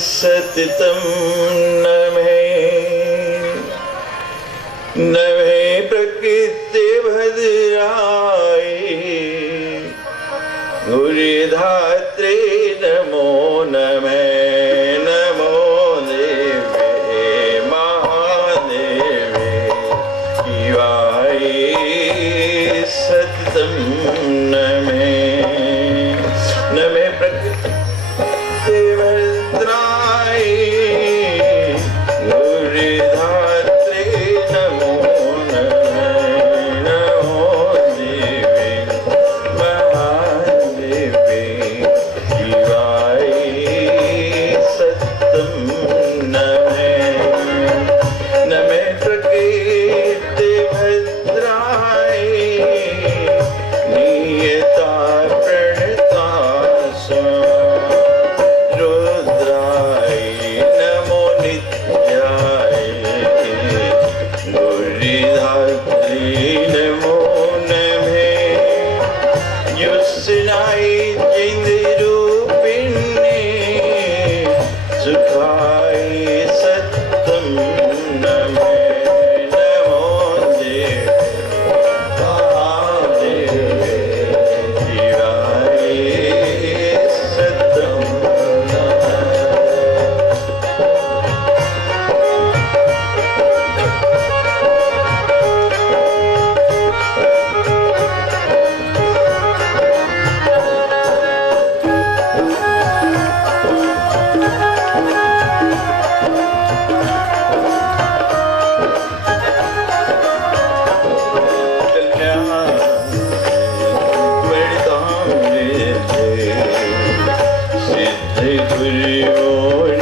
सततं नभे प्रकृति भद्राय गुरुधात्रे नमो नमः। नमो देवे महादेवे शिवाय सततं नमे नमे प्रकृति भद्राय गुरुधात्रे नमो नमः। नमो देवे महादेवे शिवाय सततं नमे नमे प्रकृति भद्राय नियता प्रणता रुद्राय नमो नित्याय गुरुधात्री नमो नमः। युष्णाय चन्द्ररूपिणे सुखाय सततं नमः। नमो देवे महादेवे शिवाय सततं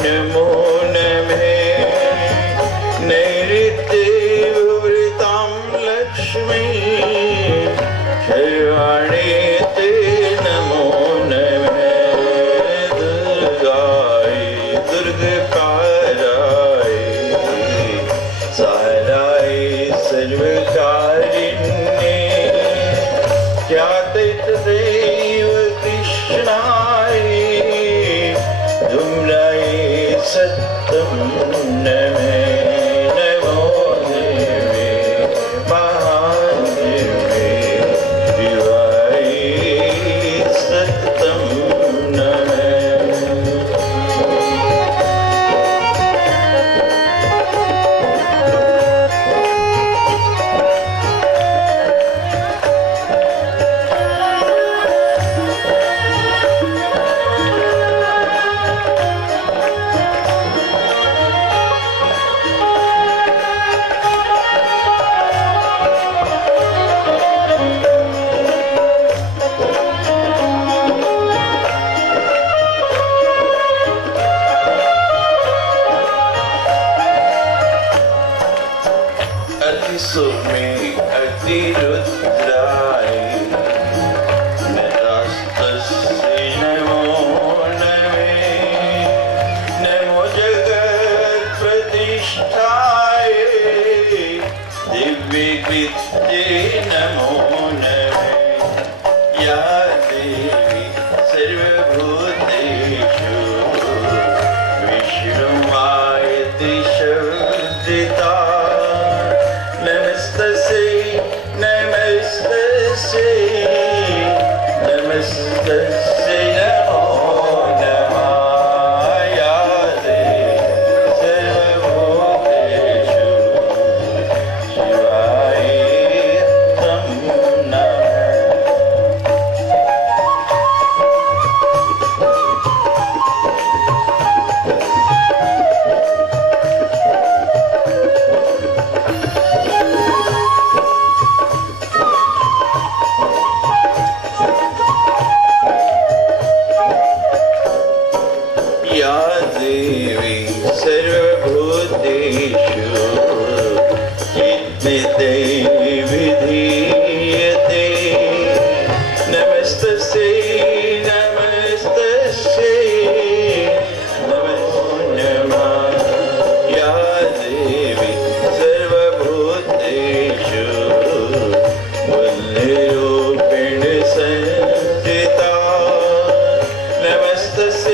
नमो नमः। नैऋत्यवृतां लक्ष्मी शर्वाणे ते नमो नमः। दुर्गाय दुर्गकाराय साराय सर्वकारिण्ये ख्याते तदेव कृष्णाय धूम्राय सततं नमः। नमो देवे महादेवे शिवाय सततं नमः। अतिसौम्ये अतिरुद्राय नतस्तस्यै नमो नमः। नमो जगत्प्रतिष्ठाय दिव्यकृत्ये नमो नमः। या देवी सर्वभूतेषु विष्णुमायति शब्दिता नमस्तस्यै नमस्तस्यै नमस्तस्यै नमो नमः। या देवी सर्वभूतेषु शिवाय तं नमः। या देवी सर्वभूतेषु चित्ते विधीयते नमस्तस्यै नमस्तस्यै नमो नमः। या देवी सर्वभूतेषु बुद्धिरूपेण संस्थिता नमस्तस्यै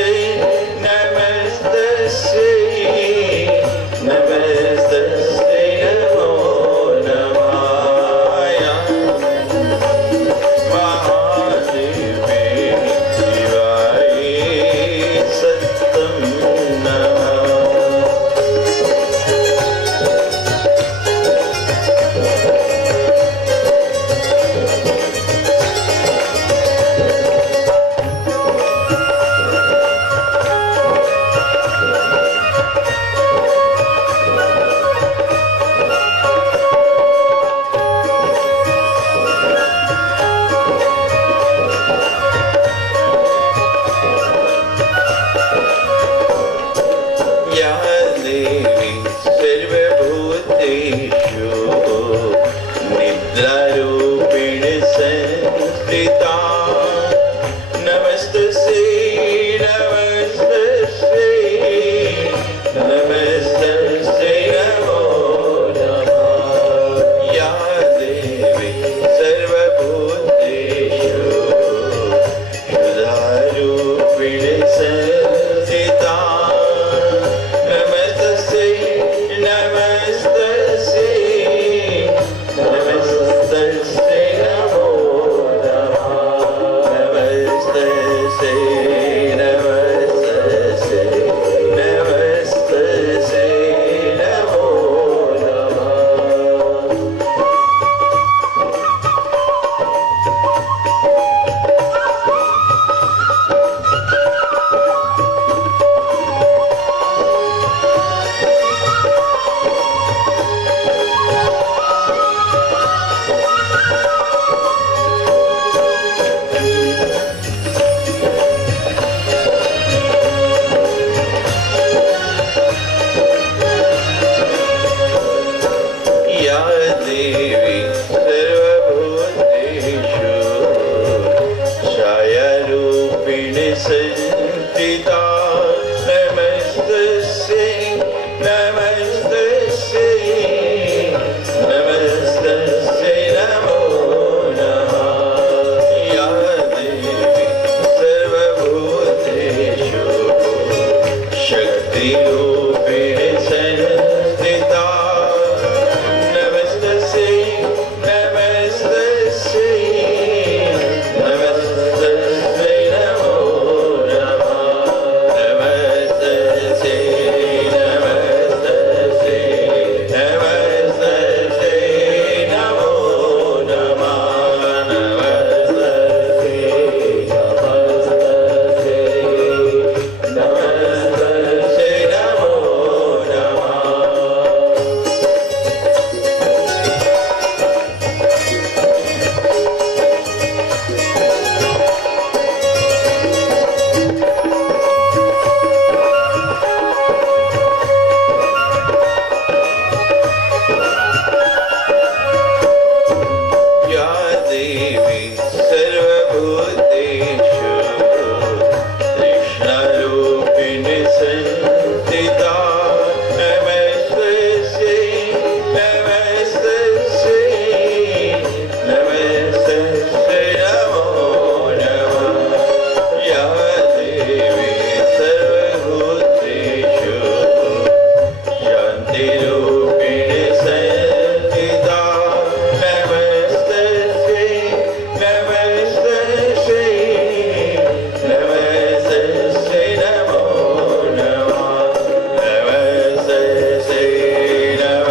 संस्थिता नमस्तस्यै नमस्तस्यै नमस्तस्यै नमो नमः या देवी सर्वभूतेषु शक्तिरूपिणी संस्थिता नमस्तस्यै नमस्तस्यै नमस्तस्यै नमो नमः नमस्तस्यै नमस्तस्यै नमस्तस्यै नमो नमः नमस्तस्यै नमस्तस्यै नमस्तस्यै नमो नमः या देवी सर्वभूतेषु कृष्णरूपिणी संस्थिता नमस्तस्यै नमस्तस्यै नमस्तस्यै नमो नमः या देवी सर्वभूतेषु शान्तिरूपिणी संस्थिता नमस्तस्यै नमस्तस्यै नमस्तस्यै नमो नमः नमस्तस्यै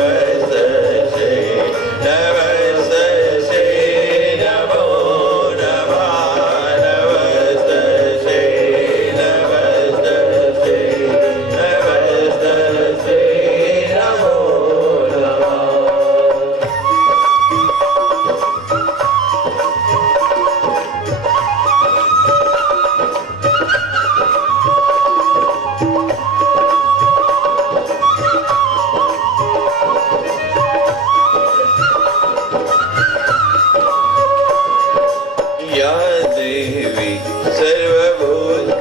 नमस्तस्यै नमस्तस्यै नमो नमः नमस्तस्यै नमस्तस्यै नमस्तस्यै नमो नमः या देवी सर्वभूतेषु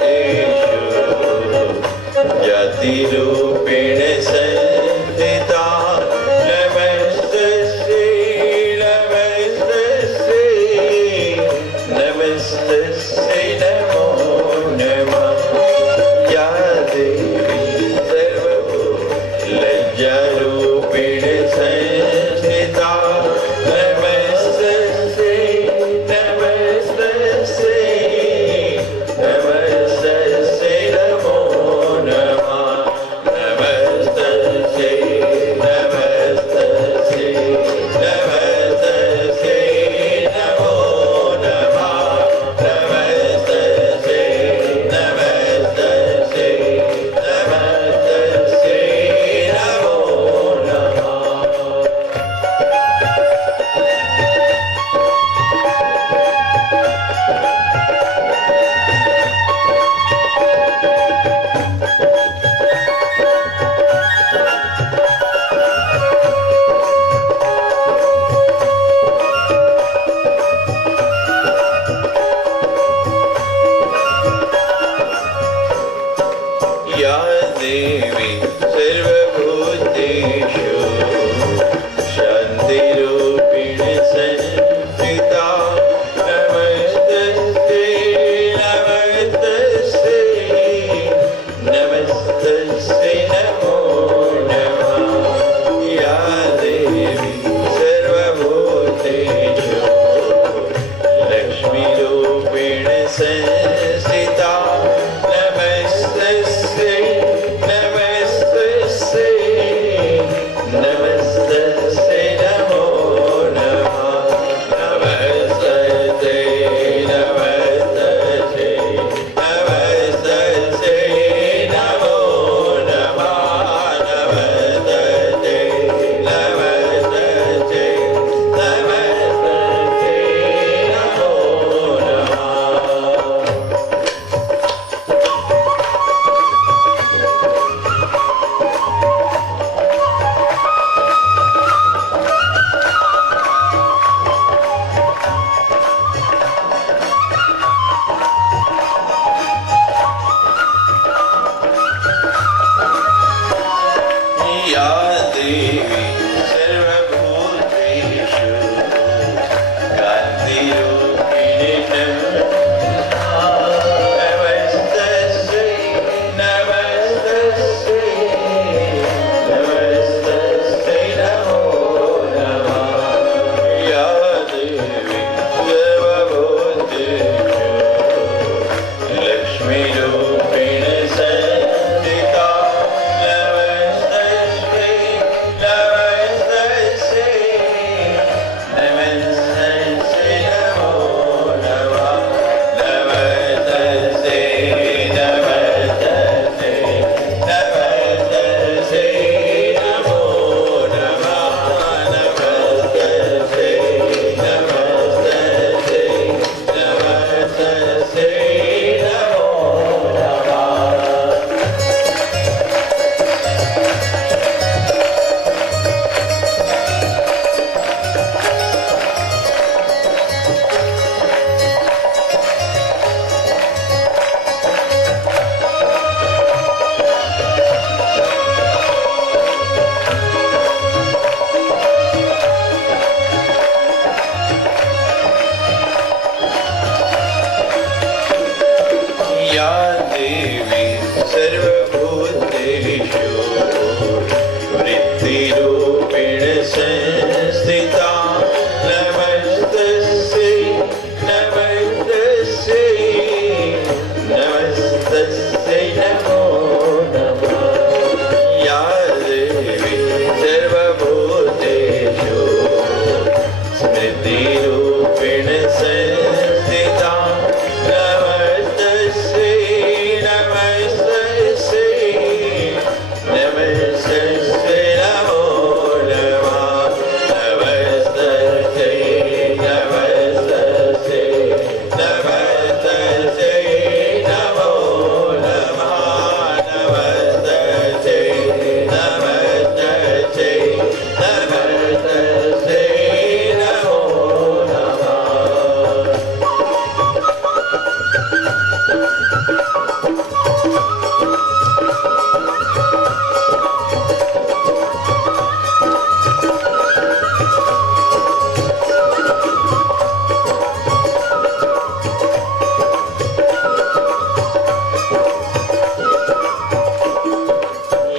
जातिरूपिणी संस्थिता नमस्तस्यै नमस्तस्यै नमस्तस्यै नमो नमः या देवी लज्जारूपिणी संस्थिता नमस्तस्यै नमस्तस्यै नमस्तस्यै नमो नमः नमस्तस्यै नमस्तस्यै नमस्तस्यै नमो नमः नमस्तस्यै नमस्तस्यै नमस्तस्यै नमो नमः या देवी सर्वभूतेषु शान्तिरूपिणी संस्थिता नमस्तस्यै नमस्तस्यै नमस्तस्यै नमो नमः या देवी सर्वभूतेषु लक्ष्मीरूपिणी संस्थिता नमस्तस्यै नमस्तस्यै वृत्तिरूपेण संस्थिता नमस्तस्यै नमस्तस्यै नमस्तस्यै नमो नमः या देवी सर्वभूतेषु स्मृतिरूपेण संस्थिता नमस्तस्यै नमस्तस्यै नमस्तस्यै नमो नमः नमस्तस्यै नमस्तस्यै नमस्तस्यै नमो नमः नमस्तस्यै नमस्तस्यै नमस्तस्यै नमो नमः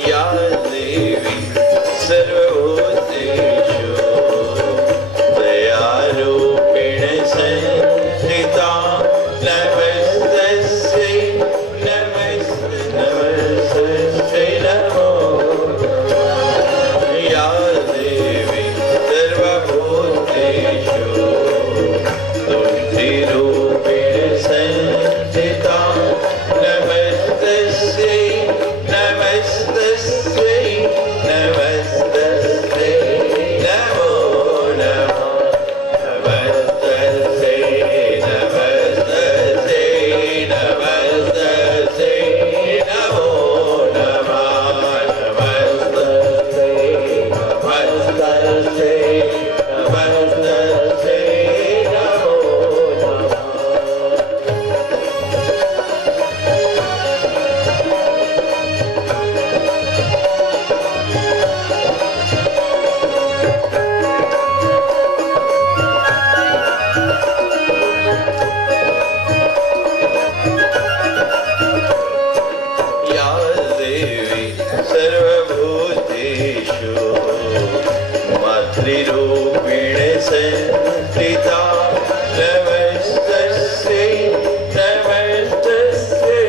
या देवी सर्वभूतेषु दयारूपेण संस्थिता नमस्तस्यै नमस्तस्यै नमो नमः या देवी सर्वभूतेषु तुष्टिरूपेण संस्थिता नमस्तस्यै नमस्तस्यै नमस्तस्यै नमो नमः नमस्तस्यै नमस्तस्यै नमस्तस्यै नमो नमः नमस्तस्यै नमस्तस्यै नमस्तस्यै नमो नमः या देवी सर्वभूतेषु मातृरूपेण संस्थिता नमस्तस्यै नमस्तस्यै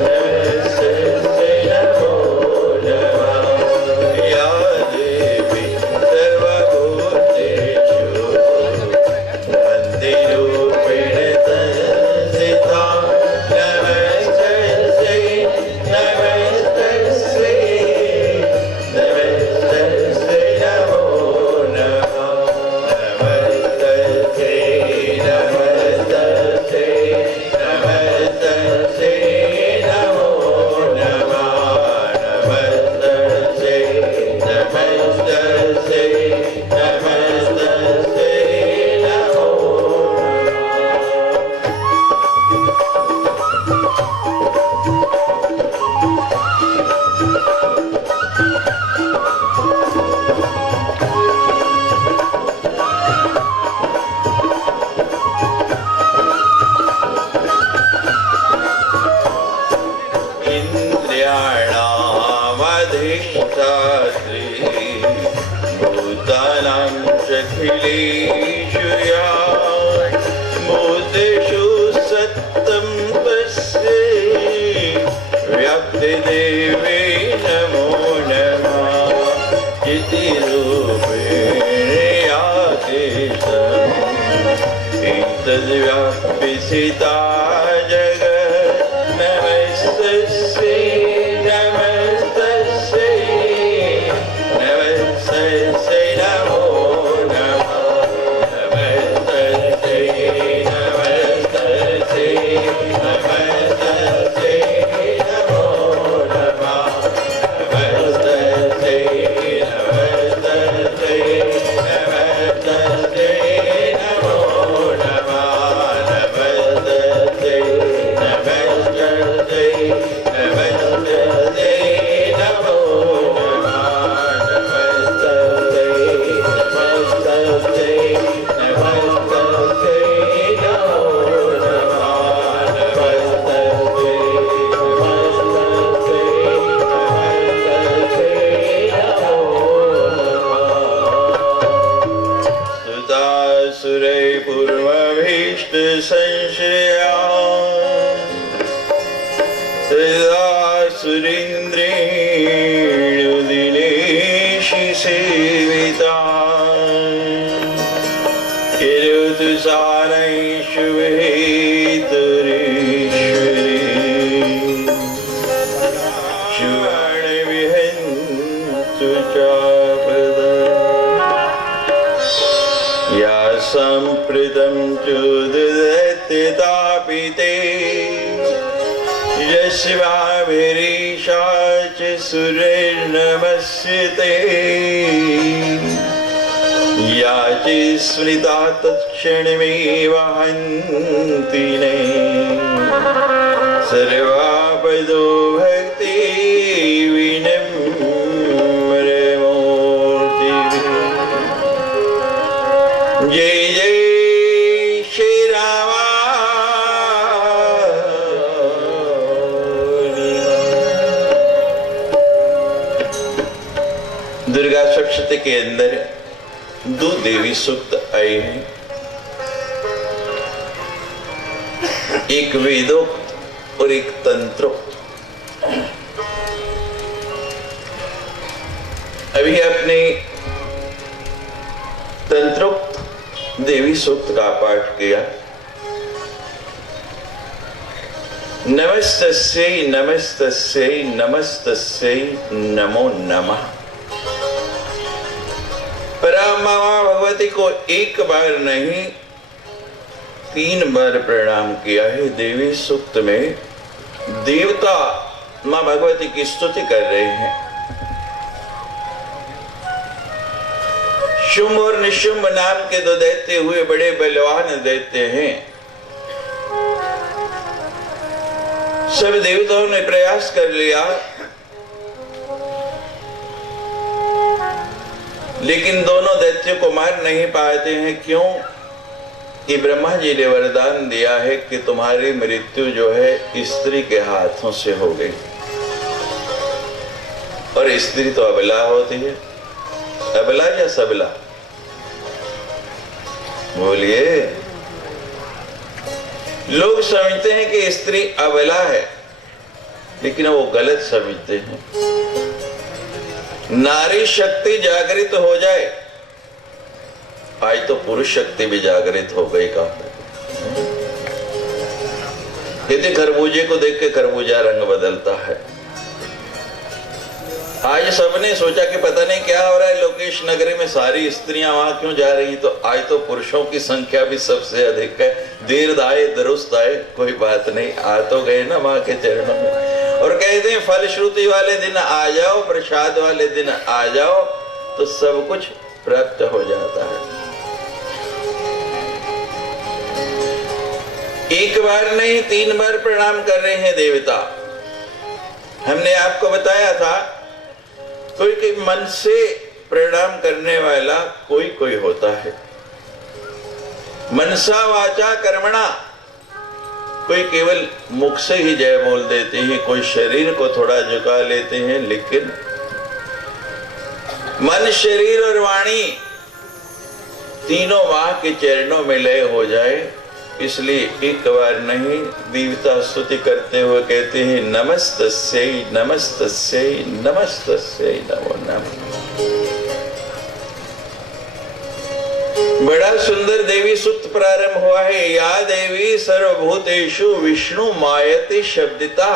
नमस्तस्यै नमो नमः या देवी सर्वभूतेषु वन्दिरूपेण संस्थिता नमस्तस्यै नमस्तस्यै नमस्तस्यै नमो नमः नमस्तस्यै नमस्तस्यै नमस्तस्यै नमो नमः नमस्तस्यै नमस्तस्यै नमस्तस्यै नमो इन्द्रियाणामधिष्ठात्री भूतानां चखिलेषु या भूतेषु सत्तं तस्यै व्याप्तिदेवे नमो नमः इति रूपेण या देशम् एतद्व्यापिसिता जगत् नमस्तस्यै नमस्तस्यै नमस्तस्यै नमो नमः नमस्तस्यै नमस्तस्यै नमस्तस्यै नमो नमः नमस्तस्यै नमस्तस्यै नमस्तस्यै नमो नमः नमस्तस्यै नमस्तस्यै नमस्तस्यै सदा सुरेन्द्रेण दिनेशि सेविता किरतु सारै शुभे तरेश्वरी शुभाणि विहन्तु चापदा या सम्प्रतं चोदयत्यतापि ते यस्वाभिरीशा च सुरैर्नमस्यते या च स्मृता तत्क्षणमेव हन्ति सर्वापदो भक्ति विनम्रमूर्तिः। जय जय श्री राम। दुर्गा सप्तशती के अंदर दो देवी सूक्त आए हैं, एक वेदोक्त और एक तंत्रोक्त। अभी आपने तंत्रोक्त देवी सूक्त का पाठ किया। नमस्तस्यै नमस्तस्यै नमस्तस्यै नमो नमः। परमा भगवती को एक बार नहीं 3 बार प्रणाम किया है। देवी सूक्त में देवता मां भगवती की स्तुति कर रहे हैं। शुंभ और निशुंभ नाम के 2 दैत्य हुए बड़े बलवान दैत्य हैं। सब देवताओं ने प्रयास कर लिया, लेकिन दोनों दैत्यों को मार नहीं पाते हैं। क्यों? कि ब्रह्मा जी ने वरदान दिया है कि तुम्हारी मृत्यु जो है स्त्री के हाथों से हो गई। और स्त्री तो अबला होती है। अबला या सबला? बोलिए। लोग समझते हैं कि स्त्री अबला है, लेकिन वो गलत समझते हैं। नारी शक्ति जागृत हो जाए, आज तो पुरुष शक्ति भी जागृत हो गई। का यदि खरबूजे को देख के खरबूजा रंग बदलता है। आज सबने सोचा कि पता नहीं क्या हो रहा है, लोकेश नगरी में सारी स्त्रियां वहां क्यों जा रही, तो आज तो पुरुषों की संख्या भी सबसे अधिक है। देर आए दुरुस्त आए, कोई बात नहीं, आ तो गए ना मां के चरणों में। और कहते हैं फलश्रुति वाले दिन आ जाओ, प्रसाद वाले दिन आ जाओ, तो सब कुछ प्राप्त हो जाता है। एक बार नहीं 3 बार प्रणाम कर रहे हैं देवता। हमने आपको बताया था कोई के मन से प्रणाम करने वाला कोई कोई होता है। मनसा वाचा कर्मणा, कोई केवल मुख से ही जय बोल देते हैं, कोई शरीर को थोड़ा झुका लेते हैं, लेकिन मन, शरीर और वाणी तीनों मां के चरणों में लय हो जाए। इसलिए एक बार नहीं देवता स्तुति करते हुए कहते हैं नमस्तस्यै नमस्तस्यै नमस्तस्यै नमो नमः। बड़ा सुंदर देवी सूक्त प्रारंभ हुआ है। या देवी सर्वभूतेषु विष्णु मायते शब्दिता।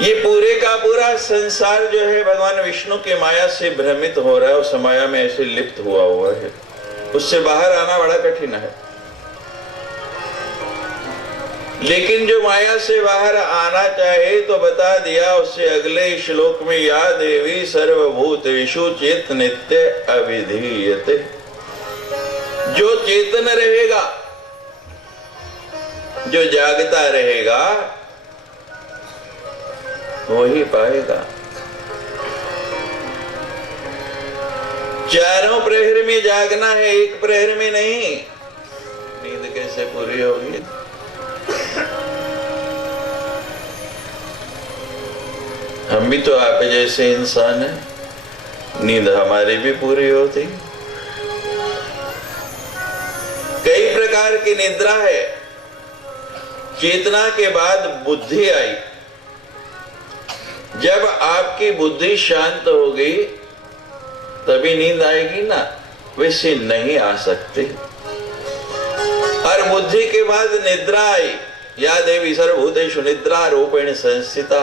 ये पूरे का पूरा संसार जो है भगवान विष्णु के माया से भ्रमित हो रहा है, उस माया में ऐसे लिप्त हुआ है। उससे बाहर आना बड़ा कठिन है। लेकिन जो माया से बाहर आना चाहे तो बता दिया उससे अगले श्लोक में, या देवी सर्वभूतेषु चेत नित्य अविधीयते। जो चेतन रहेगा, जो जागता रहेगा, वही पाएगा। चारों प्रहर में जागना है, एक प्रहर में नहीं। नींद कैसे पूरी होगी? हम भी तो आप जैसे इंसान हैं, नींद हमारी भी पूरी होती। कई प्रकार की निद्रा है। चेतना के बाद बुद्धि आई। जब आपकी बुद्धि शांत होगी तभी नींद आएगी ना, वैसे नहीं आ सकती। और बुद्धि के बाद निद्रा आई। या देवी सर्वभूतेषु निद्रा रूपेण संस्थिता।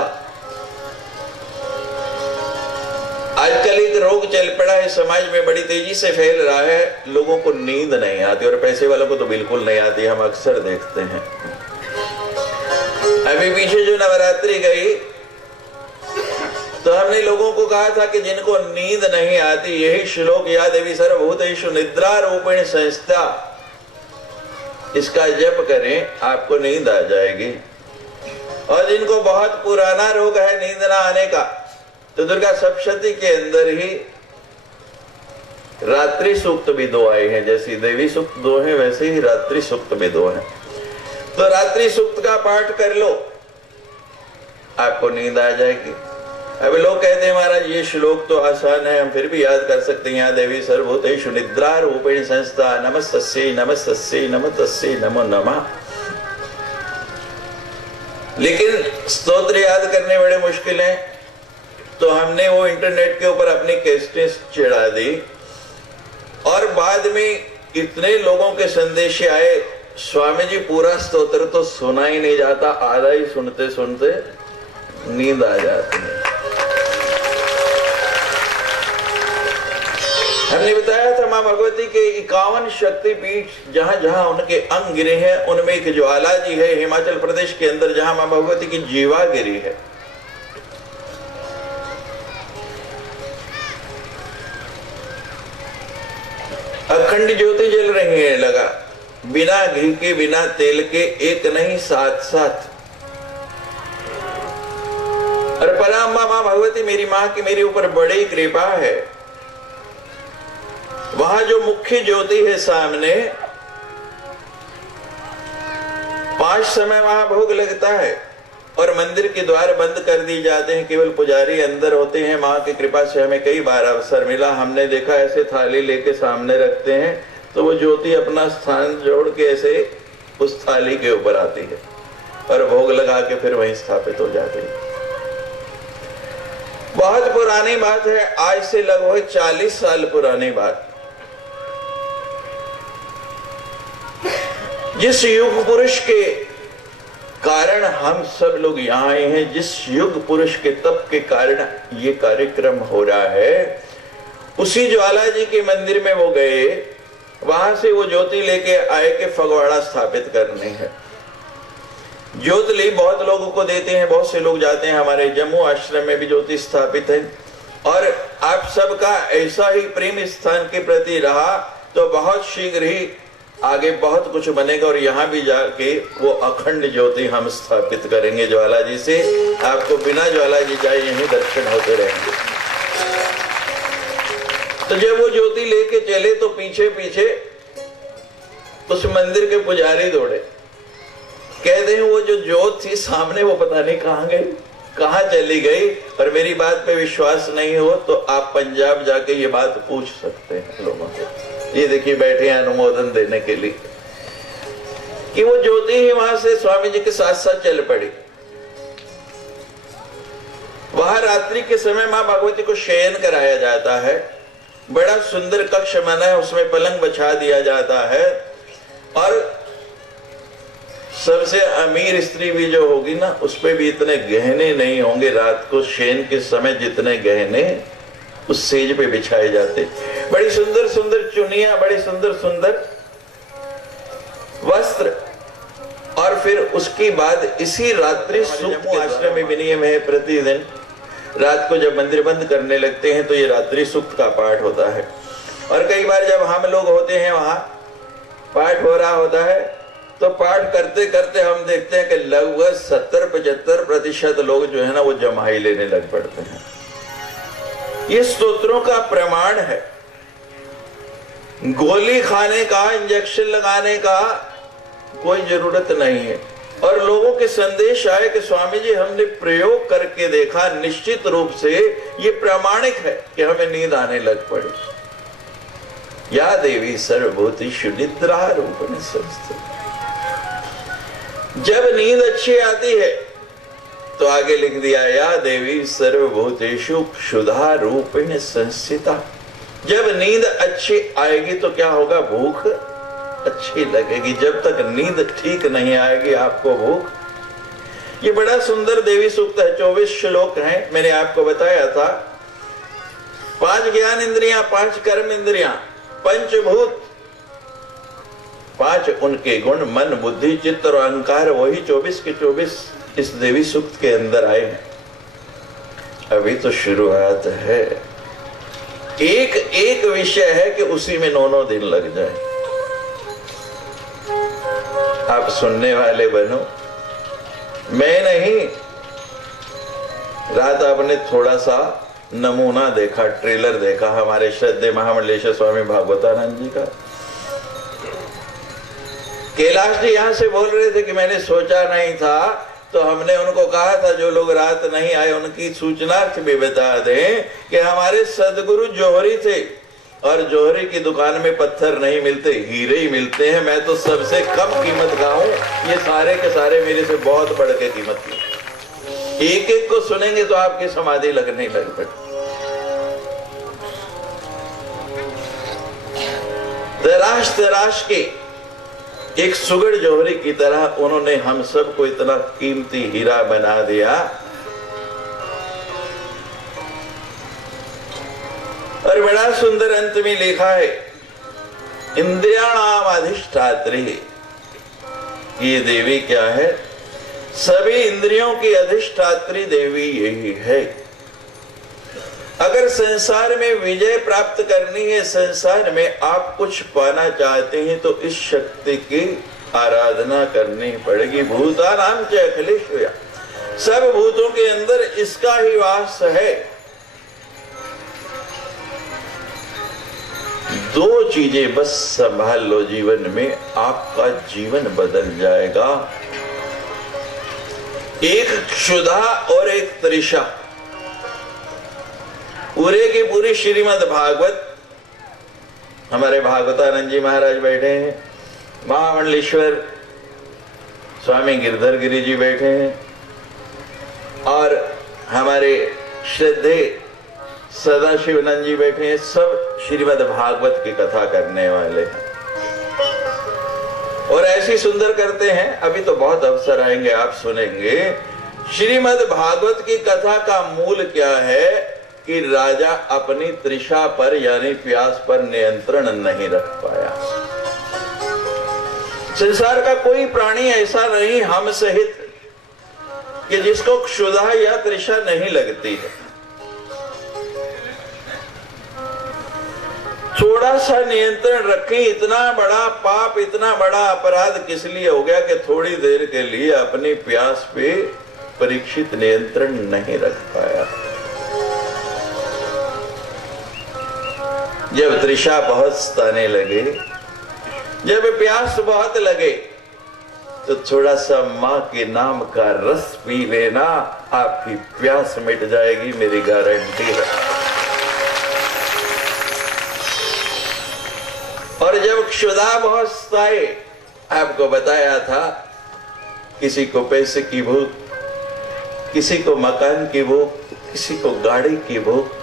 आजकल एक रोग चल पड़ा है, समाज में बड़ी तेजी से फैल रहा है, लोगों को नींद नहीं आती, और पैसे वालों को तो बिल्कुल नहीं आती, हम अक्सर देखते हैं। अभी पीछे जो नवरात्रि गई तो हमने लोगों को कहा था कि जिनको नींद नहीं आती, यही श्लोक या देवी सर्वभूतेषु निद्रा रूपेण संस्थिता, इसका जप करें, आपको नींद आ जाएगी। और जिनको बहुत पुराना रोग है नींद ना आने का, तो दुर्गा सप्तशती के अंदर ही रात्रि सूक्त भी 2 आए हैं। जैसी देवी सूक्त 2 है, वैसे ही रात्रि सूक्त भी 2 है। तो रात्रि सूक्त का पाठ कर लो, आपको नींद आ जाएगी। अब लोग कहते हैं महाराज ये श्लोक तो आसान है, हम फिर भी याद कर सकते हैं। यहाँ देवी सर्वभूतेषु निद्रा रूपेण संस्थिता नमस्तस्यै नमस्तस्यै नमस्तस्यै नमो नमः। लेकिन स्तोत्र याद करने बड़े मुश्किल हैं, तो हमने वो इंटरनेट के ऊपर अपनी कैसेट्स चढ़ा दी, और बाद में इतने लोगों के संदेश आए, स्वामी जी पूरा स्तोत्र तो सुना ही नहीं जाता, आधा ही सुनते सुनते नींद आ जाती है। हमने बताया था मां भगवती के 51 शक्तिपीठ जहां जहां उनके अंग गिरे हैं, उनमें एक ज्वाला जी है हिमाचल प्रदेश के अंदर, जहां मां भगवती की जीवा गिरी है। अखंड ज्योति जल रही है लगा, बिना घी के बिना तेल के, एक नहीं 7-7। और पराम्बा मां भगवती मेरी मां की मेरे ऊपर बड़ी कृपा है। वहां जो मुख्य ज्योति है सामने, 5 समय वहां भोग लगता है, और मंदिर के द्वार बंद कर दिए जाते हैं, केवल पुजारी अंदर होते हैं। मां की कृपा से हमें कई बार अवसर मिला, हमने देखा ऐसे थाली लेके सामने रखते हैं तो वो ज्योति अपना स्थान जोड़ के ऐसे उस थाली के ऊपर आती है और भोग लगा के फिर वहीं स्थापित हो जाती है। बहुत पुरानी बात है, आज से लगभग 40 साल पुरानी बात। जिस युग पुरुष के कारण हम सब लोग यहाँ आए हैं, जिस युग पुरुष के तप के कारण ये कार्यक्रम हो रहा है, उसी ज्वाला जी के मंदिर में वो गए, वहां से वो ज्योति लेके आए के फगवाड़ा स्थापित करने है। ज्योति बहुत लोगों को देते हैं, बहुत से लोग जाते हैं, हमारे जम्मू आश्रम में भी ज्योति स्थापित है। और आप सबका ऐसा ही प्रेम स्थान के प्रति रहा तो बहुत शीघ्र ही आगे बहुत कुछ बनेगा, और यहाँ भी जाके वो अखंड ज्योति हम स्थापित करेंगे ज्वाला जी से। आपको बिना ज्वाला जी जाए यही दर्शन होते रहेंगे। तो जब वो ज्योति लेके चले तो पीछे पीछे उस मंदिर के पुजारी दौड़े, कहते हैं वो जो ज्योत थी सामने वो पता नहीं कहाँ गई, कहाँ चली गई। और मेरी बात पे विश्वास नहीं हो तो आप पंजाब जाके ये बात पूछ सकते हैं लोगों से। ये देखिए बैठे हैं अनुमोदन देने के लिए कि वो ज्योति ही वहां से स्वामी जी के साथ साथ चल पड़ी। वहां रात्रि के समय मां भगवती को शयन कराया जाता है, बड़ा सुंदर कक्ष बना है, उसमें पलंग बिछा दिया जाता है, और सबसे अमीर स्त्री भी जो होगी ना, उस पे भी इतने गहने नहीं होंगे। रात को शयन के समय जितने गहने उस सेज पे बिछाए जाते, बड़ी सुंदर सुंदर चुनिया, बड़ी सुंदर सुंदर वस्त्र। और फिर उसके बाद इसी रात्रि सूक्त आश्रम में भी नियम है, प्रतिदिन रात को जब मंदिर बंद करने लगते हैं तो ये रात्रि सूक्त का पाठ होता है। और कई बार जब हम लोग होते हैं वहां पाठ हो रहा होता है, तो पाठ करते करते हम देखते हैं कि लगभग 70-75% लोग जो है ना वो जमाई लेने लग पड़ते हैं। ये स्तोत्रों का प्रमाण है। गोली खाने का, इंजेक्शन लगाने का कोई जरूरत नहीं है। और लोगों के संदेश आए कि स्वामी जी हमने प्रयोग करके देखा, निश्चित रूप से ये प्रामाणिक है कि हमें नींद आने लग पड़ी। या देवी सर्वभूतेषु निद्रा रूपेण संस्थिता। जब नींद अच्छी आती है तो आगे लिख दिया, या देवी सर्वभूतेषु क्षुधा रूपेण संस्थिता। जब नींद अच्छी आएगी तो क्या होगा, भूख अच्छी लगेगी। जब तक नींद ठीक नहीं आएगी आपको भूख। ये बड़ा सुंदर देवी सूक्त है, 24 श्लोक हैं। मैंने आपको बताया था 5 ज्ञान इंद्रियां, 5 कर्म इंद्रियां, पंचभूत, 5 उनके गुण, मन बुद्धि चित्त और अहंकार, वही 24 के 24 इस देवी सूक्त के अंदर आए हैं। अभी तो शुरुआत है। एक एक विषय है कि उसी में 9 दिन लग जाए। आप सुनने वाले बनो, मैं नहीं। रात आपने थोड़ा सा नमूना देखा, ट्रेलर देखा हमारे श्रद्धेय महामंडलेश्वर स्वामी भागवतानंद जी का। कैलाश जी यहां से बोल रहे थे कि मैंने सोचा नहीं था, तो हमने उनको कहा था जो लोग रात नहीं आए उनकी सूचनार्थ भी बता दें कि हमारे सदगुरु जौहरी थे, और जौहरी की दुकान में पत्थर नहीं मिलते, हीरे ही मिलते हैं। मैं तो सबसे कम कीमत का हूं, ये सारे के सारे मेरे से बहुत बढ़ के कीमत की। एक एक को सुनेंगे तो आपकी समाधि लगने लग पड़े। तराश तराश के एक सुगढ़ जौहरी की तरह उन्होंने हम सबको इतना कीमती हीरा बना दिया। और बड़ा सुंदर अंत में लिखा है, इंद्रियाणाम अधिष्ठात्री। ये देवी क्या है, सभी इंद्रियों की अधिष्ठात्री देवी यही है। अगर संसार में विजय प्राप्त करनी है, संसार में आप कुछ पाना चाहते हैं, तो इस शक्ति की आराधना करनी पड़ेगी। भूतानाम च अखिलेश्वया, सब भूतों के अंदर इसका ही वास है। 2 चीजें बस संभाल लो जीवन में, आपका जीवन बदल जाएगा। एक क्षुधा और एक तृषा। पूरे की पूरी श्रीमद् भागवत, हमारे भागवतानंद जी महाराज बैठे हैं, महामंडलेश्वर स्वामी गिरधर गिरी जी बैठे हैं, और हमारे श्रद्धेय सदाशिवनंद जी बैठे हैं। सब श्रीमद् भागवत की कथा करने वाले हैं और ऐसी सुंदर करते हैं। अभी तो बहुत अवसर आएंगे, आप सुनेंगे। श्रीमद् भागवत की कथा का मूल क्या है कि राजा अपनी तृषा पर यानी प्यास पर नियंत्रण नहीं रख पाया। संसार का कोई प्राणी ऐसा नहीं हम सहित कि जिसको क्षुधा या तृषा नहीं लगती है। थोड़ा सा नियंत्रण रखें। इतना बड़ा पाप, इतना बड़ा अपराध किस लिए हो गया कि थोड़ी देर के लिए अपनी प्यास पे परीक्षित नियंत्रण नहीं रख पाया। जब तृषा बहुत सताने लगे, जब प्यास बहुत लगे, तो थोड़ा सा मां के नाम का रस पी लेना, आपकी प्यास मिट जाएगी, मेरी गारंटी है। और जब क्षुधा बहुत सताए, आपको बताया था, किसी को पैसे की भूख, किसी को मकान की भूख, किसी को गाड़ी की भूख,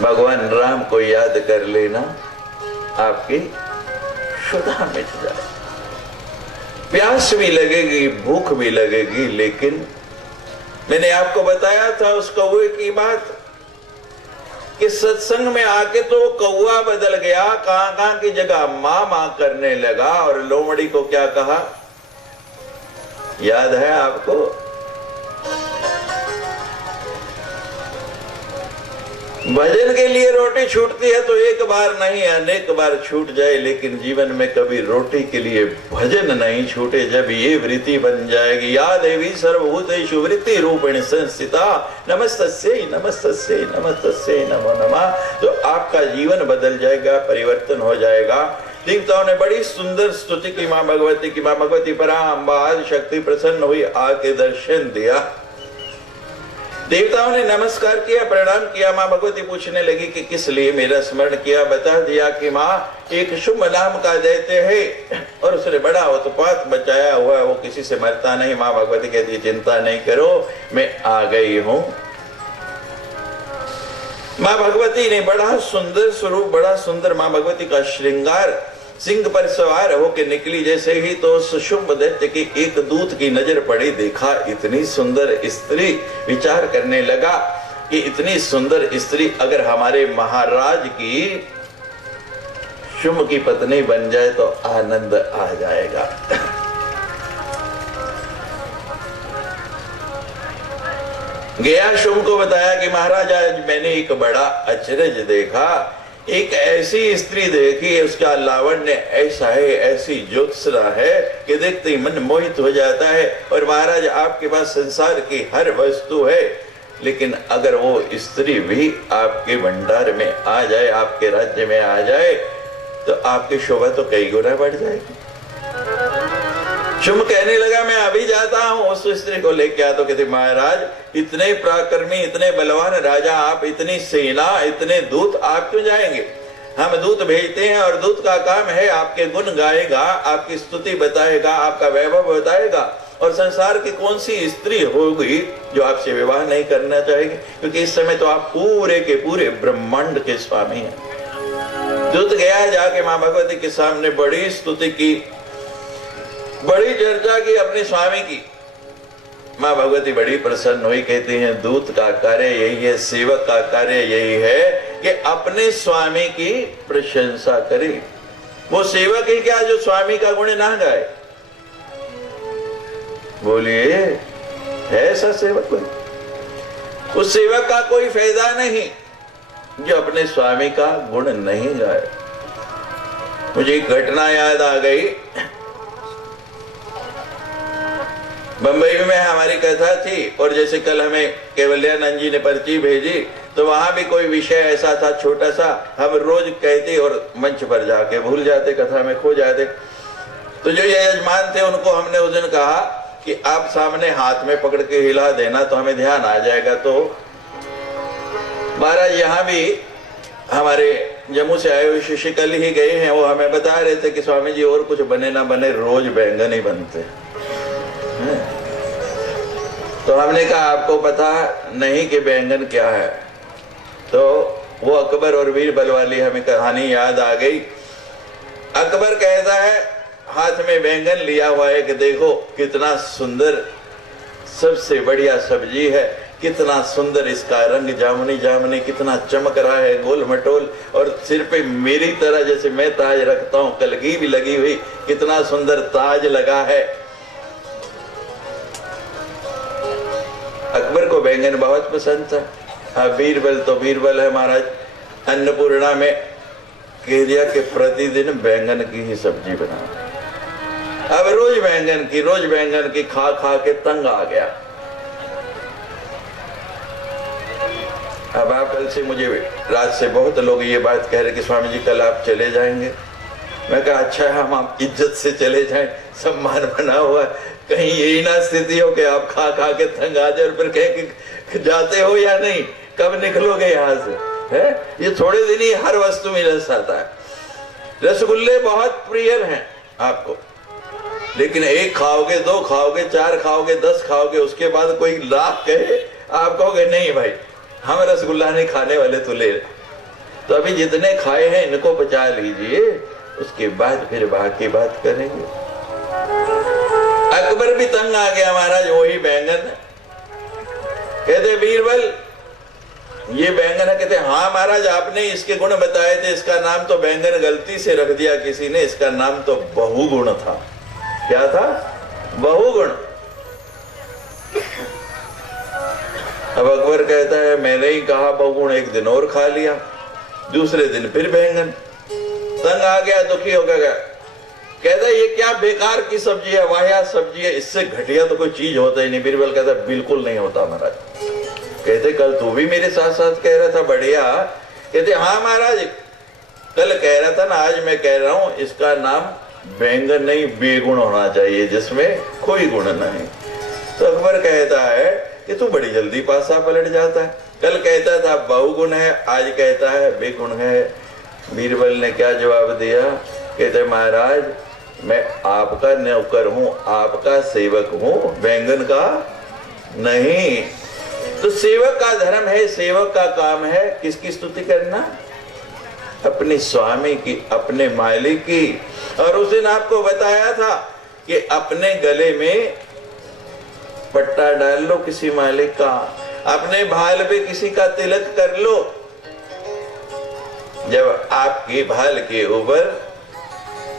भगवान राम को याद कर लेना, आपकी क्षुधा मिट जाए। प्यास भी लगेगी, भूख भी लगेगी, लेकिन मैंने आपको बताया था उस कौवे की बात कि सत्संग में आके तो कौवा बदल गया, कहां की जगह मां मां करने लगा। और लोमड़ी को क्या कहा, याद है आपको? भजन के लिए रोटी छूटती है तो एक बार नहीं अनेक बार छूट जाए, लेकिन जीवन में कभी रोटी के लिए भजन नहीं छूटे। जब ये वृत्ति बन जाएगी, या देवी सर्वभूतेषु वृत्ति रूपेण संस्थिता नमस्तस्यै नमस्तस्यै नमस्तस्यै नमो नमः, तो आपका जीवन बदल जाएगा, परिवर्तन हो जाएगा। देवताओं ने बड़ी सुंदर स्तुति की मां भगवती की। मां भगवती पराम्बा शक्ति प्रसन्न हुई, आके दर्शन दिया। देवताओं ने नमस्कार किया, प्रणाम किया। माँ भगवती पूछने लगी कि किस लिए मेरा स्मरण किया। बता दिया कि माँ एक शुंभ नाम का दैत्य है और उसने बड़ा उत्पात मचाया हुआ है, वो किसी से मरता नहीं। माँ भगवती कहती है चिंता नहीं करो, मैं आ गई हूं। माँ भगवती ने बड़ा सुंदर स्वरूप, बड़ा सुंदर माँ भगवती का श्रृंगार, सिंह पर सवार होके निकली जैसे ही तो उस शुंभ दैत्य की एक दूत की नजर पड़ी। देखा इतनी सुंदर स्त्री, विचार करने लगा कि इतनी सुंदर स्त्री अगर हमारे महाराज की शुंभ की पत्नी बन जाए तो आनंद आ जाएगा। गया शुंभ को बताया कि महाराज आज मैंने एक बड़ा अचरज देखा, एक ऐसी स्त्री देखी, उसका लावण्य ऐसा है, ऐसी ज्योत्सना है कि देखते ही मन मोहित हो जाता है। और महाराज आपके पास संसार की हर वस्तु है, लेकिन अगर वो स्त्री भी आपके भंडार में आ जाए, आपके राज्य में आ जाए, तो आपकी शोभा तो कई गुना बढ़ जाएगी। शुंभ कहने लगा मैं अभी जाता हूं उस स्त्री को लेके आ। तो कहते महाराज इतने पराक्रमी, इतने बलवान राजा आप, इतनी सेना, इतने दूत, आप क्यों जाएंगे? हम दूत भेजते हैं और दूत का काम है आपके गुण गाएगा, आपकी स्तुति बताएगा, आपका वैभव बताएगा। और संसार की कौन सी स्त्री होगी जो आपसे विवाह नहीं करना चाहेगी? क्योंकि इस समय तो आप पूरे के पूरे ब्रह्मांड के स्वामी हैं। दूत गया, जाके माँ भगवती के सामने बड़ी स्तुति की, बड़ी चर्चा की अपने स्वामी की। माँ भगवती बड़ी प्रसन्न हुई, कहती हैं दूत का कार्य यही है, सेवक का कार्य यही है कि अपने स्वामी की प्रशंसा करे। वो सेवक ही क्या जो स्वामी का गुण ना गाए? बोलिए, है ऐसा सेवक कोई? उस सेवक का कोई फायदा नहीं जो अपने स्वामी का गुण नहीं गाए। मुझे एक घटना याद आ गई। बंबई में हमारी कथा थी और जैसे कल हमें केवल्यानंद जी ने पर्ची भेजी, तो वहां भी कोई विषय ऐसा था छोटा सा, हम रोज कहते और मंच पर जाके भूल जाते, कथा में खो जाते। तो जो ये यजमान थे उनको हमने उस दिन कहा कि आप सामने हाथ में पकड़ के हिला देना तो हमें ध्यान आ जाएगा। तो महाराज यहाँ भी हमारे जम्मू से आए हुए शिष्य कल ही गए हैं, वो हमें बता रहे थे कि स्वामी जी और कुछ बने ना बने, रोज बैंगन ही बनते। तो हमने कहा आपको पता नहीं कि बैंगन क्या है? तो वो अकबर और बीरबल वाली हमें कहानी याद आ गई। अकबर कहता है हाथ में बैंगन लिया हुआ है कि देखो कितना सुंदर, सबसे बढ़िया सब्जी है, कितना सुंदर इसका रंग, जामुनी जामुनी, कितना चमक रहा है, गोल मटोल, और सिर पे मेरी तरह जैसे मैं ताज रखता हूँ कलगी भी लगी हुई, कितना सुंदर ताज लगा है। अकबर को बैंगन बहुत पसंद था। हाँ, बीरबल तो बीरबल है महाराज, अन्नपूर्णा में कह दिया कि प्रतिदिन बैंगन की ही सब्जी बना। अब रोज बैंगन की खा खा के तंग आ गया। अब आप कल से, मुझे रात से बहुत लोग ये बात कह रहे कि स्वामी जी कल आप चले जाएंगे। मैं कहा अच्छा है, हम आप इज्जत से चले जाएं, सम्मान बना हुआ है, कहीं यही ना स्थिति हो कि आप खा खा के तंग आ जाए और फिर कहें कि जाते हो या नहीं, कब निकलोगे यहाँ से? है ये थोड़े दिन ही हर वस्तु में रस आता है। रसगुल्ले बहुत प्रिय हैं आपको, लेकिन एक खाओगे, दो खाओगे, चार खाओगे, 10 खाओगे, उसके बाद कोई लाख कहे आप कहोगे नहीं भाई हम रसगुल्ला नहीं खाने वाले, तो ले। तो अभी जितने खाए हैं इनको बचा लीजिए, उसके बाद फिर बाकी बात करेंगे। अकबर भी तंग आ गया महाराज, वही बैंगन। कहते बीरबल ये बैंगन है? कहते हाँ महाराज आपने इसके गुण बताए थे, इसका नाम तो बैंगन गलती से रख दिया किसी ने, इसका नाम तो बहुगुण था। क्या था? बहुगुण। अब अकबर कहता है मैंने ही कहा बहुगुण, एक दिन और खा लिया, दूसरे दिन फिर बैंगन। तंग आ गया, दुखी हो गया, कहता है ये क्या बेकार की सब्जी है, वाहियात सब्जी है, इससे घटिया तो कोई चीज होता ही नहीं। बीरबल कहता बिल्कुल नहीं होता महाराज। कहते कल तू भी मेरे साथ साथ कह रहा था बढ़िया। कहते हाँ महाराज कल कह रहा था ना, आज मैं कह रहा हूं इसका नाम बैंगन नहीं बेगुण होना चाहिए, जिसमें कोई गुण नहीं। तो अकबर कहता है कि तू बड़ी जल्दी पासा पलट जाता है। कल कहता था बहुगुण है, आज कहता है बेगुण है। बीरबल ने क्या जवाब दिया? कहते महाराज मैं आपका नौकर हूं, आपका सेवक हूं, बैंगन का नहीं। तो सेवक का धर्म है, सेवक का काम है किसकी स्तुति करना? अपने स्वामी की, अपने मालिक की। और उस दिन आपको बताया था कि अपने गले में पट्टा डाल लो किसी मालिक का, अपने भाल पे किसी का तिलक कर लो। जब आपके भाल के ऊपर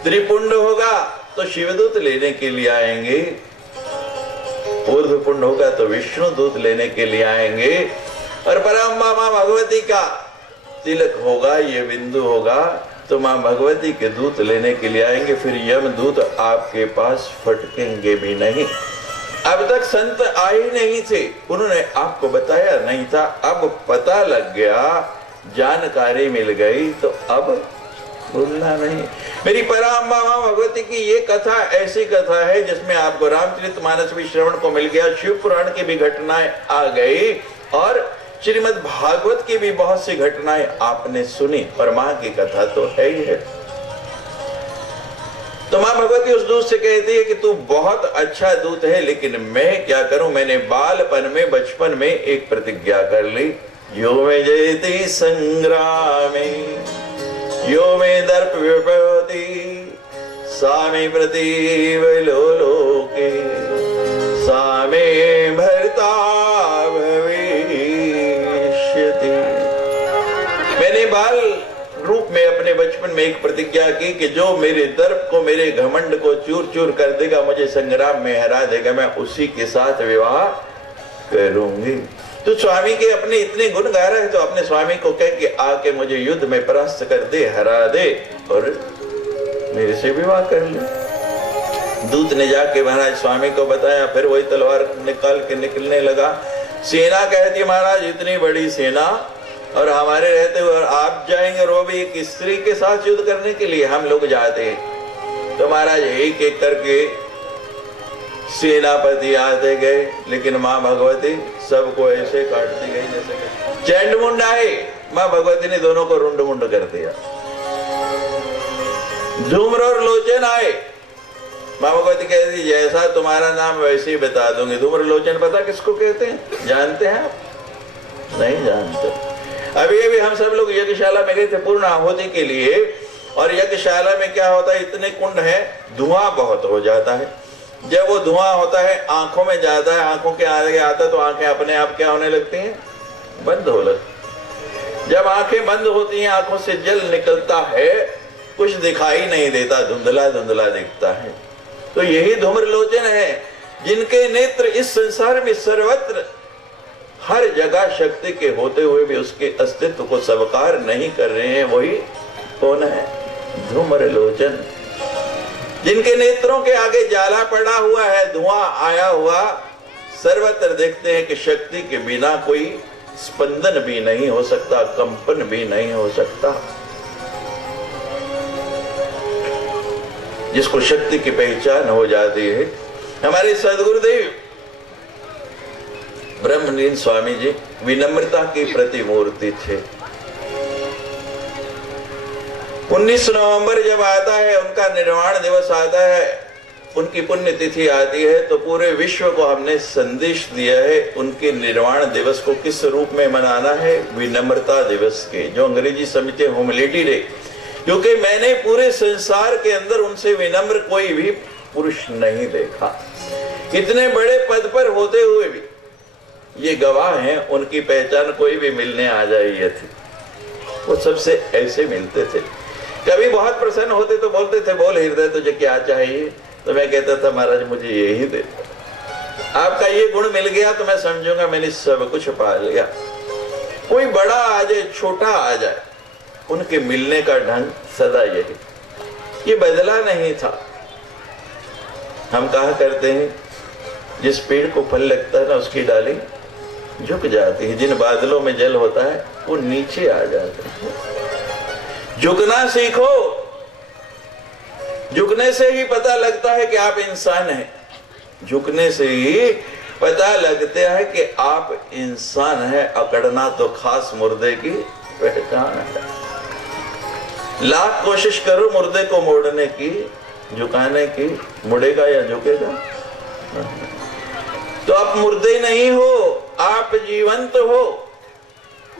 त्रिपुंड होगा तो शिवदूत लेने के लिए आएंगे, ऊर्ध्वपुंड होगा तो विष्णु दूत लेने के लिए आएंगे, और परम माँ भगवती का तिलक होगा, ये बिंदु होगा तो माँ भगवती के दूत लेने के लिए आएंगे। फिर यम दूत आपके पास फटकेंगे भी नहीं। अब तक संत आए नहीं थे, उन्होंने आपको बताया नहीं था, अब पता लग गया, जानकारी मिल गई, तो अब भूलना नहीं। मेरी परम माँ भगवती की ये कथा ऐसी कथा है जिसमें आपको रामचरितमानस भी श्रवण को मिल गया, शिव पुराण की भी घटनाएं आ गई, और श्रीमद् भागवत की भी बहुत सी घटनाएं आपने सुनी, और माँ की कथा तो है ही है। तो माँ भगवती उस दूत से कहती है कि तू बहुत अच्छा दूत है, लेकिन मैं क्या करूं? मैंने बालपन में, बचपन में एक प्रतिज्ञा कर ली, यो में जयति संग्रामे यो में दर्प विपति सामे प्रतीव लोके सामे भरता भविष्यति। मैंने बाल रूप में अपने बचपन में एक प्रतिज्ञा की कि जो मेरे दर्प को, मेरे घमंड को चूर चूर कर देगा, मुझे संग्राम में हरा देगा, मैं उसी के साथ विवाह करूंगी। तो स्वामी के अपने इतने गुण गा रहा है, तो अपने स्वामी को कह के आके मुझे युद्ध में परास्त कर दे, हरा दे, और मेरे से विवाह कर ले। दूत ने जाके महाराज स्वामी को बताया, फिर वही तलवार निकाल के निकलने लगा। सेना कहती महाराज इतनी बड़ी सेना, और हमारे रहते हुए आप जाएंगे, और वो भी एक स्त्री के साथ युद्ध करने के लिए हम लोग जाते हैं। तो महाराज एक एक करके सेनापति आते गए, लेकिन माँ भगवती सबको ऐसे काटती गई जैसे चंड मुंड आए। माँ भगवती ने दोनों को रुंड मुंड कर दिया। धूम्र और लोचन आए, माँ भगवती कहती जैसा तुम्हारा नाम वैसे ही बता दूंगी। धूम्र लोचन पता किसको कहते हैं? जानते हैं आप? नहीं जानते। अभी अभी हम सब लोग यज्ञशाला में गए थे पूर्ण आहुति के लिए, और यज्ञशाला में क्या होता है, इतने कुंड है, धुआं बहुत हो जाता है। जब वो धुआं होता है आंखों में जाता है, आंखों के आगे आता है, तो आंखें अपने आप क्या होने लगती हैं? बंद हो लगती। जब आंखें बंद होती हैं, आंखों से जल निकलता है, कुछ दिखाई नहीं देता, धुंधला धुंधला दिखता है। तो यही धूम्रलोचन है, जिनके नेत्र इस संसार में सर्वत्र हर जगह शक्ति के होते हुए भी उसके अस्तित्व को स्वीकार नहीं कर रहे हैं। वही कौन है? धूम्रलोचन। जिनके नेत्रों के आगे जाला पड़ा हुआ है, धुआं आया हुआ, सर्वत्र देखते हैं कि शक्ति के बिना कोई स्पंदन भी नहीं हो सकता, कंपन भी नहीं हो सकता। जिसको शक्ति की पहचान हो जाती है। हमारे सदगुरुदेव ब्रह्मलीन स्वामी जी विनम्रता की प्रतिमूर्ति थे। 19 नवंबर जब आता है, उनका निर्वाण दिवस आता है, उनकी पुण्यतिथि आती है, तो पूरे विश्व को हमने संदेश दिया है उनके निर्वाण दिवस को किस रूप में मनाना है? विनम्रता दिवस के, जो अंग्रेजी समझते हैं ह्यूमिलिटी डे। क्योंकि मैंने पूरे संसार के अंदर उनसे विनम्र कोई भी पुरुष नहीं देखा। इतने बड़े पद पर होते हुए भी ये गवाह हैं, उनकी पहचान कोई भी मिलने आ जाए ये थी। वो सबसे ऐसे मिलते थे। कभी बहुत प्रसन्न होते तो बोलते थे, बोल हृदय तुझे क्या चाहिए? तो मैं कहता था महाराज मुझे यही दे, आपका ये गुण मिल गया तो मैं समझूंगा मैंने सब कुछ पा लिया। कोई बड़ा आ जाए, छोटा आ जाए, उनके मिलने का ढंग सदा यही, ये बदला नहीं था। हम कहा करते हैं जिस पेड़ को फल लगता है ना, उसकी डाली झुक जाती है। जिन बादलों में जल होता है वो नीचे आ जाते हैं। झुकना सीखो, झुकने से ही पता लगता है कि आप इंसान हैं। झुकने से ही पता लगता है कि आप इंसान हैं, अकड़ना तो खास मुर्दे की पहचान है। लाख कोशिश करो मुर्दे को मोड़ने की, झुकाने की, मुड़ेगा या झुकेगा? तो आप मुर्दे नहीं हो, आप जीवंत हो।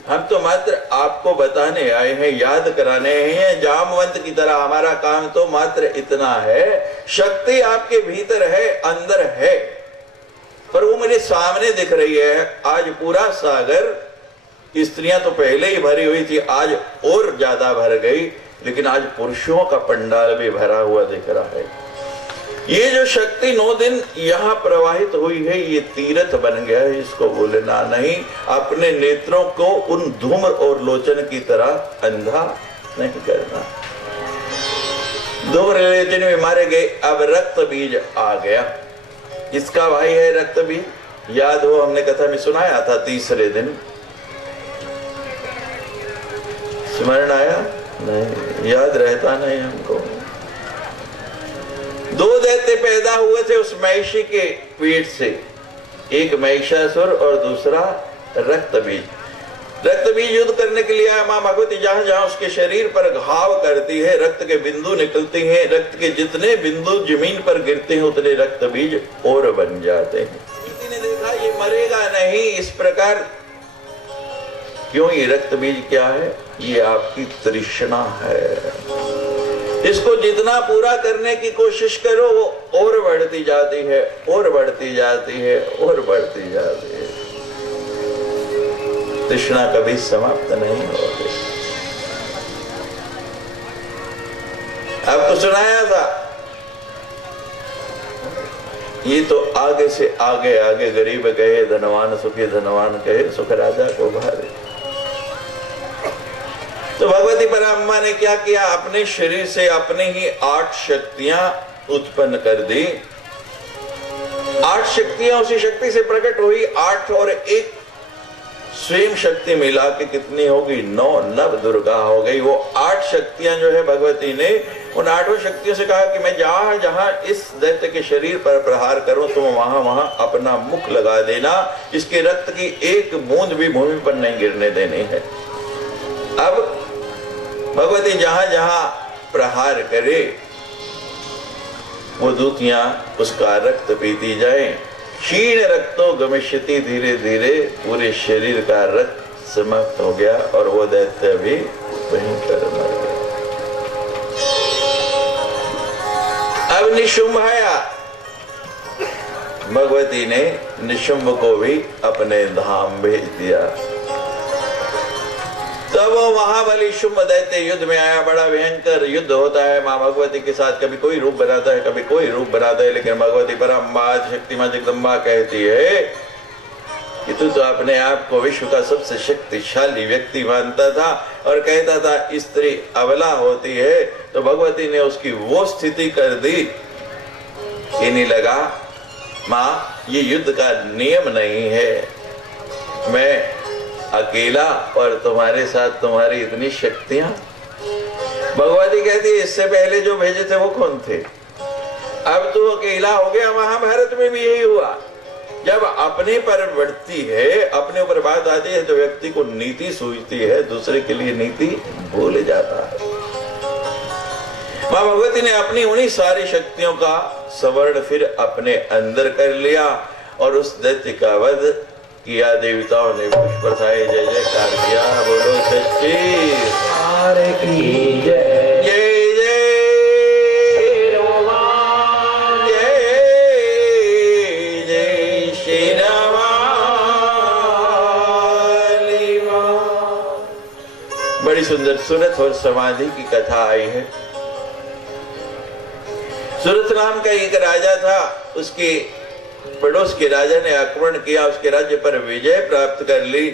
हम तो मात्र आपको बताने आए हैं, याद कराने हैं। जामवंत की तरह हमारा काम तो मात्र इतना है, शक्ति आपके भीतर है, अंदर है, पर वो मेरे सामने दिख रही है। आज पूरा सागर, स्त्रियां तो पहले ही भरी हुई थी, आज और ज्यादा भर गई, लेकिन आज पुरुषों का पंडाल भी भरा हुआ दिख रहा है। ये जो शक्ति 9 दिन यहाँ प्रवाहित हुई है, ये तीर्थ बन गया है, इसको भूलना नहीं। अपने नेत्रों को उन धूम्र और लोचन की तरह अंधा नहीं करना। धूम्र लोचन में मारे गए, अब रक्त बीज आ गया। इसका भाई है रक्त बीज, याद हो हमने कथा में सुनाया था। तीसरे दिन स्मरण आया नहीं, याद रहता नहीं हमको। 2 दैत्य पैदा हुए थे उस महिषी के पेट से, एक महिषासुर और दूसरा रक्त बीज। रक्त बीज युद्ध करने के लिए आया। मां भगवती जहां जहां उसके शरीर पर घाव करती है, रक्त के बिंदु निकलते हैं, रक्त के जितने बिंदु जमीन पर गिरते हैं उतने रक्त बीज और बन जाते हैं। किसी ने देखा ये मरेगा नहीं इस प्रकार। क्यों? ये रक्त बीज क्या है? ये आपकी तृष्णा है। इसको जितना पूरा करने की कोशिश करो वो और बढ़ती जाती है, और बढ़ती जाती है, और बढ़ती जाती है। तृष्णा कभी समाप्त नहीं होगी। आपको सुनाया था, ये तो आगे से आगे आगे गरीब कहे धनवान सुखी, धनवान कहे सुख राजा को भारे। तो भगवती पराम्मा ने क्या किया? अपने शरीर से अपने ही 8 शक्तियां उत्पन्न कर दी। 8 शक्तियां उसी शक्ति से प्रकट हुई। 8 और 1 स्वयं शक्ति मिला के कितनी होगी? 9 नव दुर्गा हो गई। वो 8 शक्तियां जो है भगवती ने उन 8 शक्तियों से कहा कि मैं जहां जहां इस दैत्य के शरीर पर प्रहार करूं तुम वहां वहां अपना मुख लगा देना। इसके रक्त की एक बूंद भी भूमि पर नहीं गिरने देनी है। अब भगवती जहां जहां प्रहार करे वो दूतियां उसका रक्त पीती जाए। क्षीण रक्तो गमिष्यति, धीरे धीरे पूरे शरीर का रक्त समाप्त हो गया और वो दैत्य भी वहीं पर मर गया। अब निशुंभ आया। भगवती ने निशुंभ को भी अपने धाम भेज दिया। तब वो महाबली शुंभ दैत्य युद्ध में आया। बड़ा भयंकर युद्ध होता है माँ भगवती के साथ। कभी कोई रूप बनाता है, कभी कोई रूप बनाता है, लेकिन भगवती पराम्बा शक्तिमां जगदम्बा कहती है कि तू तो अपने आप को विश्व का सबसे शक्तिशाली व्यक्ति मानता था और कहता था स्त्री अबला होती है। तो भगवती ने उसकी वो स्थिति कर दी कि नहीं लगा माँ ये युद्ध का नियम नहीं है, मैं अकेला और तुम्हारे साथ तुम्हारी इतनी शक्तियां। भगवती कहती है इससे पहले जो भेजे थे वो कौन थे? अब तो अकेला हो गया। महाभारत में भी यही हुआ। जब अपने पर बढ़ती है, अपने ऊपर बात आती है तो व्यक्ति को नीति सूझती है, दूसरे के लिए नीति भूल जाता है। मां भगवती ने अपनी उन्हीं सारी शक्तियों का संवरण फिर अपने अंदर कर लिया और उस दैत्य का वध किया। देवताओं ने पुष्प बरसाए, जय जयकार किया। बोलो सच्ची की जय। जय जय राम, जय जय श्री राम। बड़ी सुंदर सूरत और समाधि की कथा आई है। सूरत नाम का एक राजा था, उसके पड़ोस के राजा ने आक्रमण किया, उसके राज्य पर विजय प्राप्त कर ली,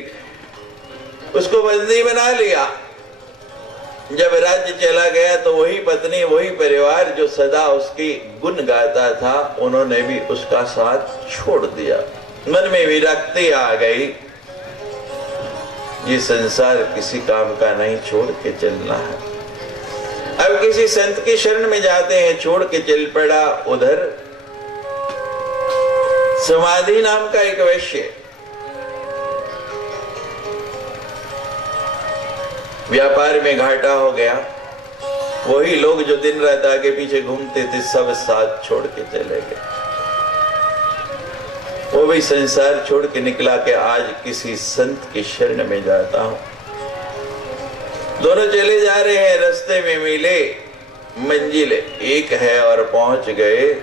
उसको बंदी बना लिया। जब राज्य चला गया तो वही पत्नी, वही परिवार जो सदा उसकी गुण गाता था, उन्होंने भी उसका साथ छोड़ दिया। मन में विरक्ति आ गई, ये संसार किसी काम का नहीं, छोड़ के चलना है। अब किसी संत की शरण में जाते हैं, छोड़ के चल पड़ा उधर। समाधि नाम का एक वैश्य व्यापार में घाटा हो गया। वही लोग जो दिन रात आगे पीछे घूमते थे सब साथ छोड़ के चले गए। वो भी संसार छोड़ के निकला कि आज किसी संत की शरण में जाता हूं। दोनों चले जा रहे हैं, रास्ते में मिले, मंजिल एक है और पहुंच गए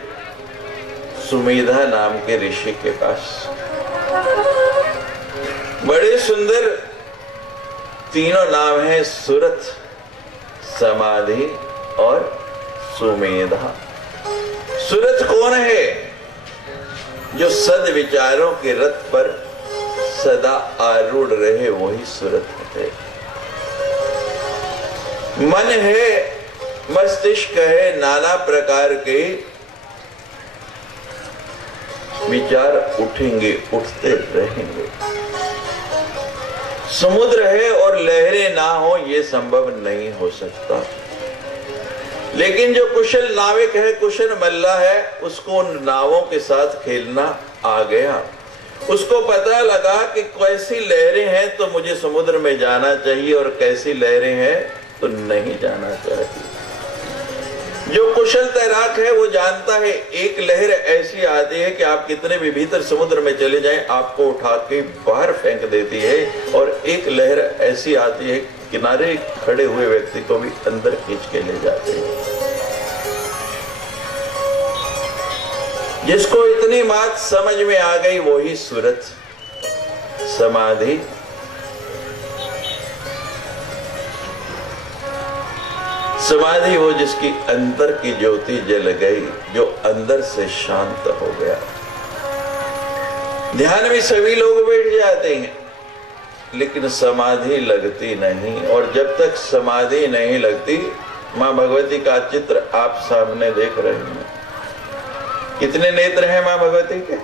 सुमेधा नाम के ऋषि के पास। बड़े सुंदर तीनों नाम है, सुरथ, समाधि और सुमेधा। सुरथ कौन है? जो सद विचारों के रथ पर सदा आरूढ़ रहे, वही सुरथ है। मन है, मस्तिष्क है, नाना प्रकार के विचार उठेंगे, उठते रहेंगे। समुद्र है और लहरें ना हो, ये संभव नहीं हो सकता। लेकिन जो कुशल नाविक है, कुशल मल्ला है, उसको उन नावों के साथ खेलना आ गया। उसको पता लगा कि कैसी लहरें हैं तो मुझे समुद्र में जाना चाहिए और कैसी लहरें हैं तो नहीं जाना चाहिए। जो कुशल तैराक है वो जानता है एक लहर ऐसी आती है कि आप कितने भी भीतर समुद्र में चले जाएं, आपको उठा के बाहर फेंक देती है, और एक लहर ऐसी आती है किनारे खड़े हुए व्यक्ति को भी अंदर खींच के ले जाते हैं। जिसको इतनी बात समझ में आ गई वही सुरथ, समाधि, समाधि वो जिसकी अंदर की ज्योति जल गई, जो अंदर से शांत हो गया। ध्यान में सभी लोग बैठ जाते हैं लेकिन समाधि लगती नहीं, और जब तक समाधि नहीं लगती, मां भगवती का चित्र आप सामने देख रहे हैं। कितने नेत्र हैं मां भगवती के?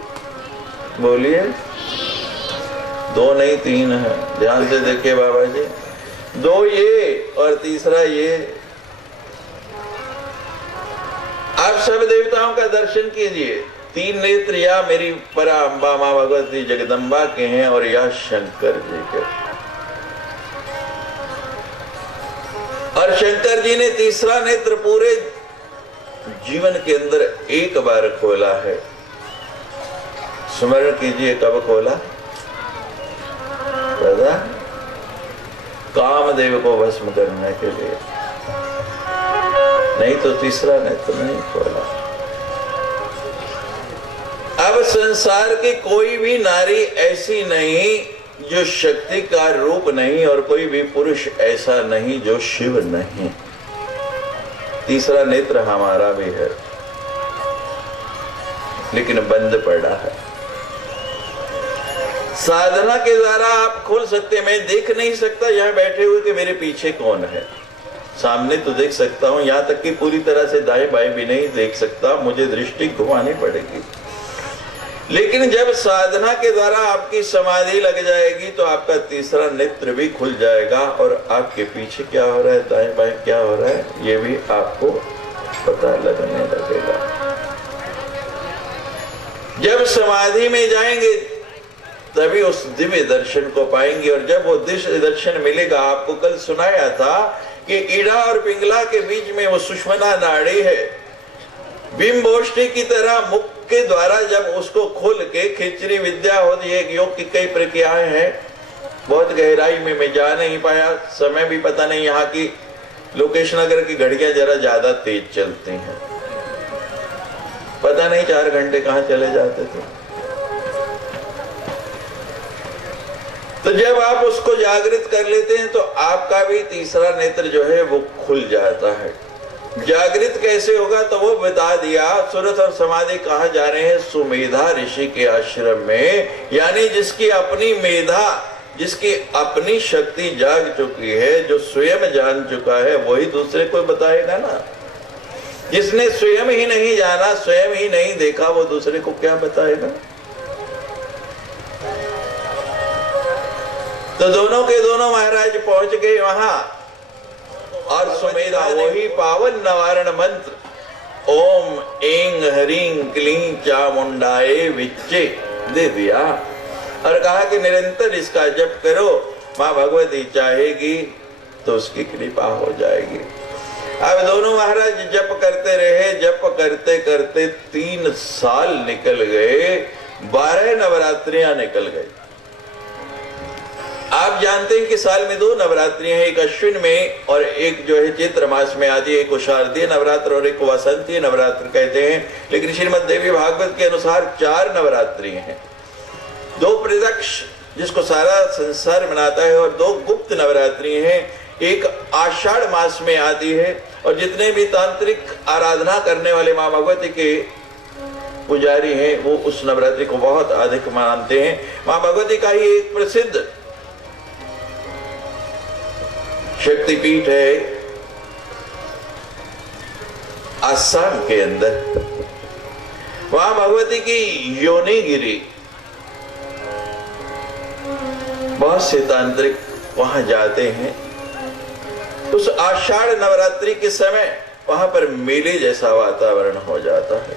बोलिए। 2 नहीं 3 है। ध्यान से देखिए बाबा जी, 2 ये और तीसरा ये। आप सब देवताओं का दर्शन कीजिए। 3 नेत्र या मेरी परा अम्बा मां भगवती जगदम्बा के हैं और या शंकर जी के। और शंकर जी ने तीसरा नेत्र पूरे जीवन के अंदर एक बार खोला है। स्मरण कीजिए, कब खोला? पता? कामदेव को भस्म करने के लिए, नहीं तो तीसरा नेत्र नहीं खोला। अब संसार की कोई भी नारी ऐसी नहीं जो शक्ति का रूप नहीं, और कोई भी पुरुष ऐसा नहीं जो शिव नहीं। तीसरा नेत्र हमारा भी है लेकिन बंद पड़ा है। साधना के द्वारा आप खोल सकते। मैं देख नहीं सकता यहां बैठे हुए कि मेरे पीछे कौन है। सामने तो देख सकता हूं, यहां तक कि पूरी तरह से दाएं बाएं भी नहीं देख सकता, मुझे दृष्टि घुमानी पड़ेगी। लेकिन जब साधना के द्वारा आपकी समाधि लग जाएगी तो आपका तीसरा नेत्र भी खुल जाएगा, और आपके पीछे क्या हो रहा है, दाएं बाएं क्या हो रहा है, ये भी आपको पता लगने लगेगा। जब समाधि में जाएंगे तभी उस दिव्य दर्शन को पाएंगे। और जब वो दिव्य दर्शन मिलेगा, आपको कल सुनाया था कि ईड़ा और पिंगला के बीच में वो सुषुम्ना नाड़ी है। बिंबोष्ठी की तरह मुख के द्वारा जब उसको खोल के खिचड़ी विद्या होती है। योग की कई प्रक्रियाएं हैं, बहुत गहराई में मैं जा नहीं पाया, समय भी पता नहीं। यहाँ की लोकेश नगर की घड़ियां जरा ज्यादा तेज चलती हैं, पता नहीं 4 घंटे कहाँ चले जाते थे। तो जब आप उसको जागृत कर लेते हैं तो आपका भी तीसरा नेत्र जो है वो खुल जाता है। जागृत कैसे होगा तो वो बता दिया। सुरथ और समाधि कहाँ जा रहे हैं? सुमेधा ऋषि के आश्रम में। यानी जिसकी अपनी मेधा, जिसकी अपनी शक्ति जाग चुकी है, जो स्वयं जान चुका है, वही दूसरे को बताएगा ना। जिसने स्वयं ही नहीं जाना, स्वयं ही नहीं देखा, वो दूसरे को क्या बताएगा? तो दोनों के दोनों महाराज पहुंच गए वहां, और सुमेधा वही पावन निवारण मंत्र ओम ऐं ह्रीं क्लीं चामुंडाए विच्चे दे दिया और कहा कि निरंतर इसका जप करो, माँ भगवती चाहेगी तो उसकी कृपा हो जाएगी। अब दोनों महाराज जप करते रहे। जप करते करते 3 साल निकल गए, 12 नवरात्रियां निकल गई। आप जानते हैं कि साल में 2 नवरात्रियां हैं, एक अश्विन में और एक जो है चैत्र मास में आती है। एक को शारदीय नवरात्र और एक को वसंतीय नवरात्र कहते हैं, लेकिन श्रीमद् देवी भागवत के अनुसार 4 नवरात्रि हैं। 2 प्रत्यक्ष जिसको सारा संसार मनाता है और 2 गुप्त नवरात्रि हैं। एक आषाढ़ मास में आती है और जितने भी तांत्रिक आराधना करने वाले मां भगवती के पुजारी हैं वो उस नवरात्रि को बहुत अधिक मानते हैं। मां भगवती का ही एक प्रसिद्ध शक्तिपीठ है असम के अंदर, वहां भगवती की योनिगिरी। बहुत से तांत्रिक वहां जाते हैं। उस आषाढ़ नवरात्रि के समय वहां पर मेले जैसा वातावरण हो जाता है।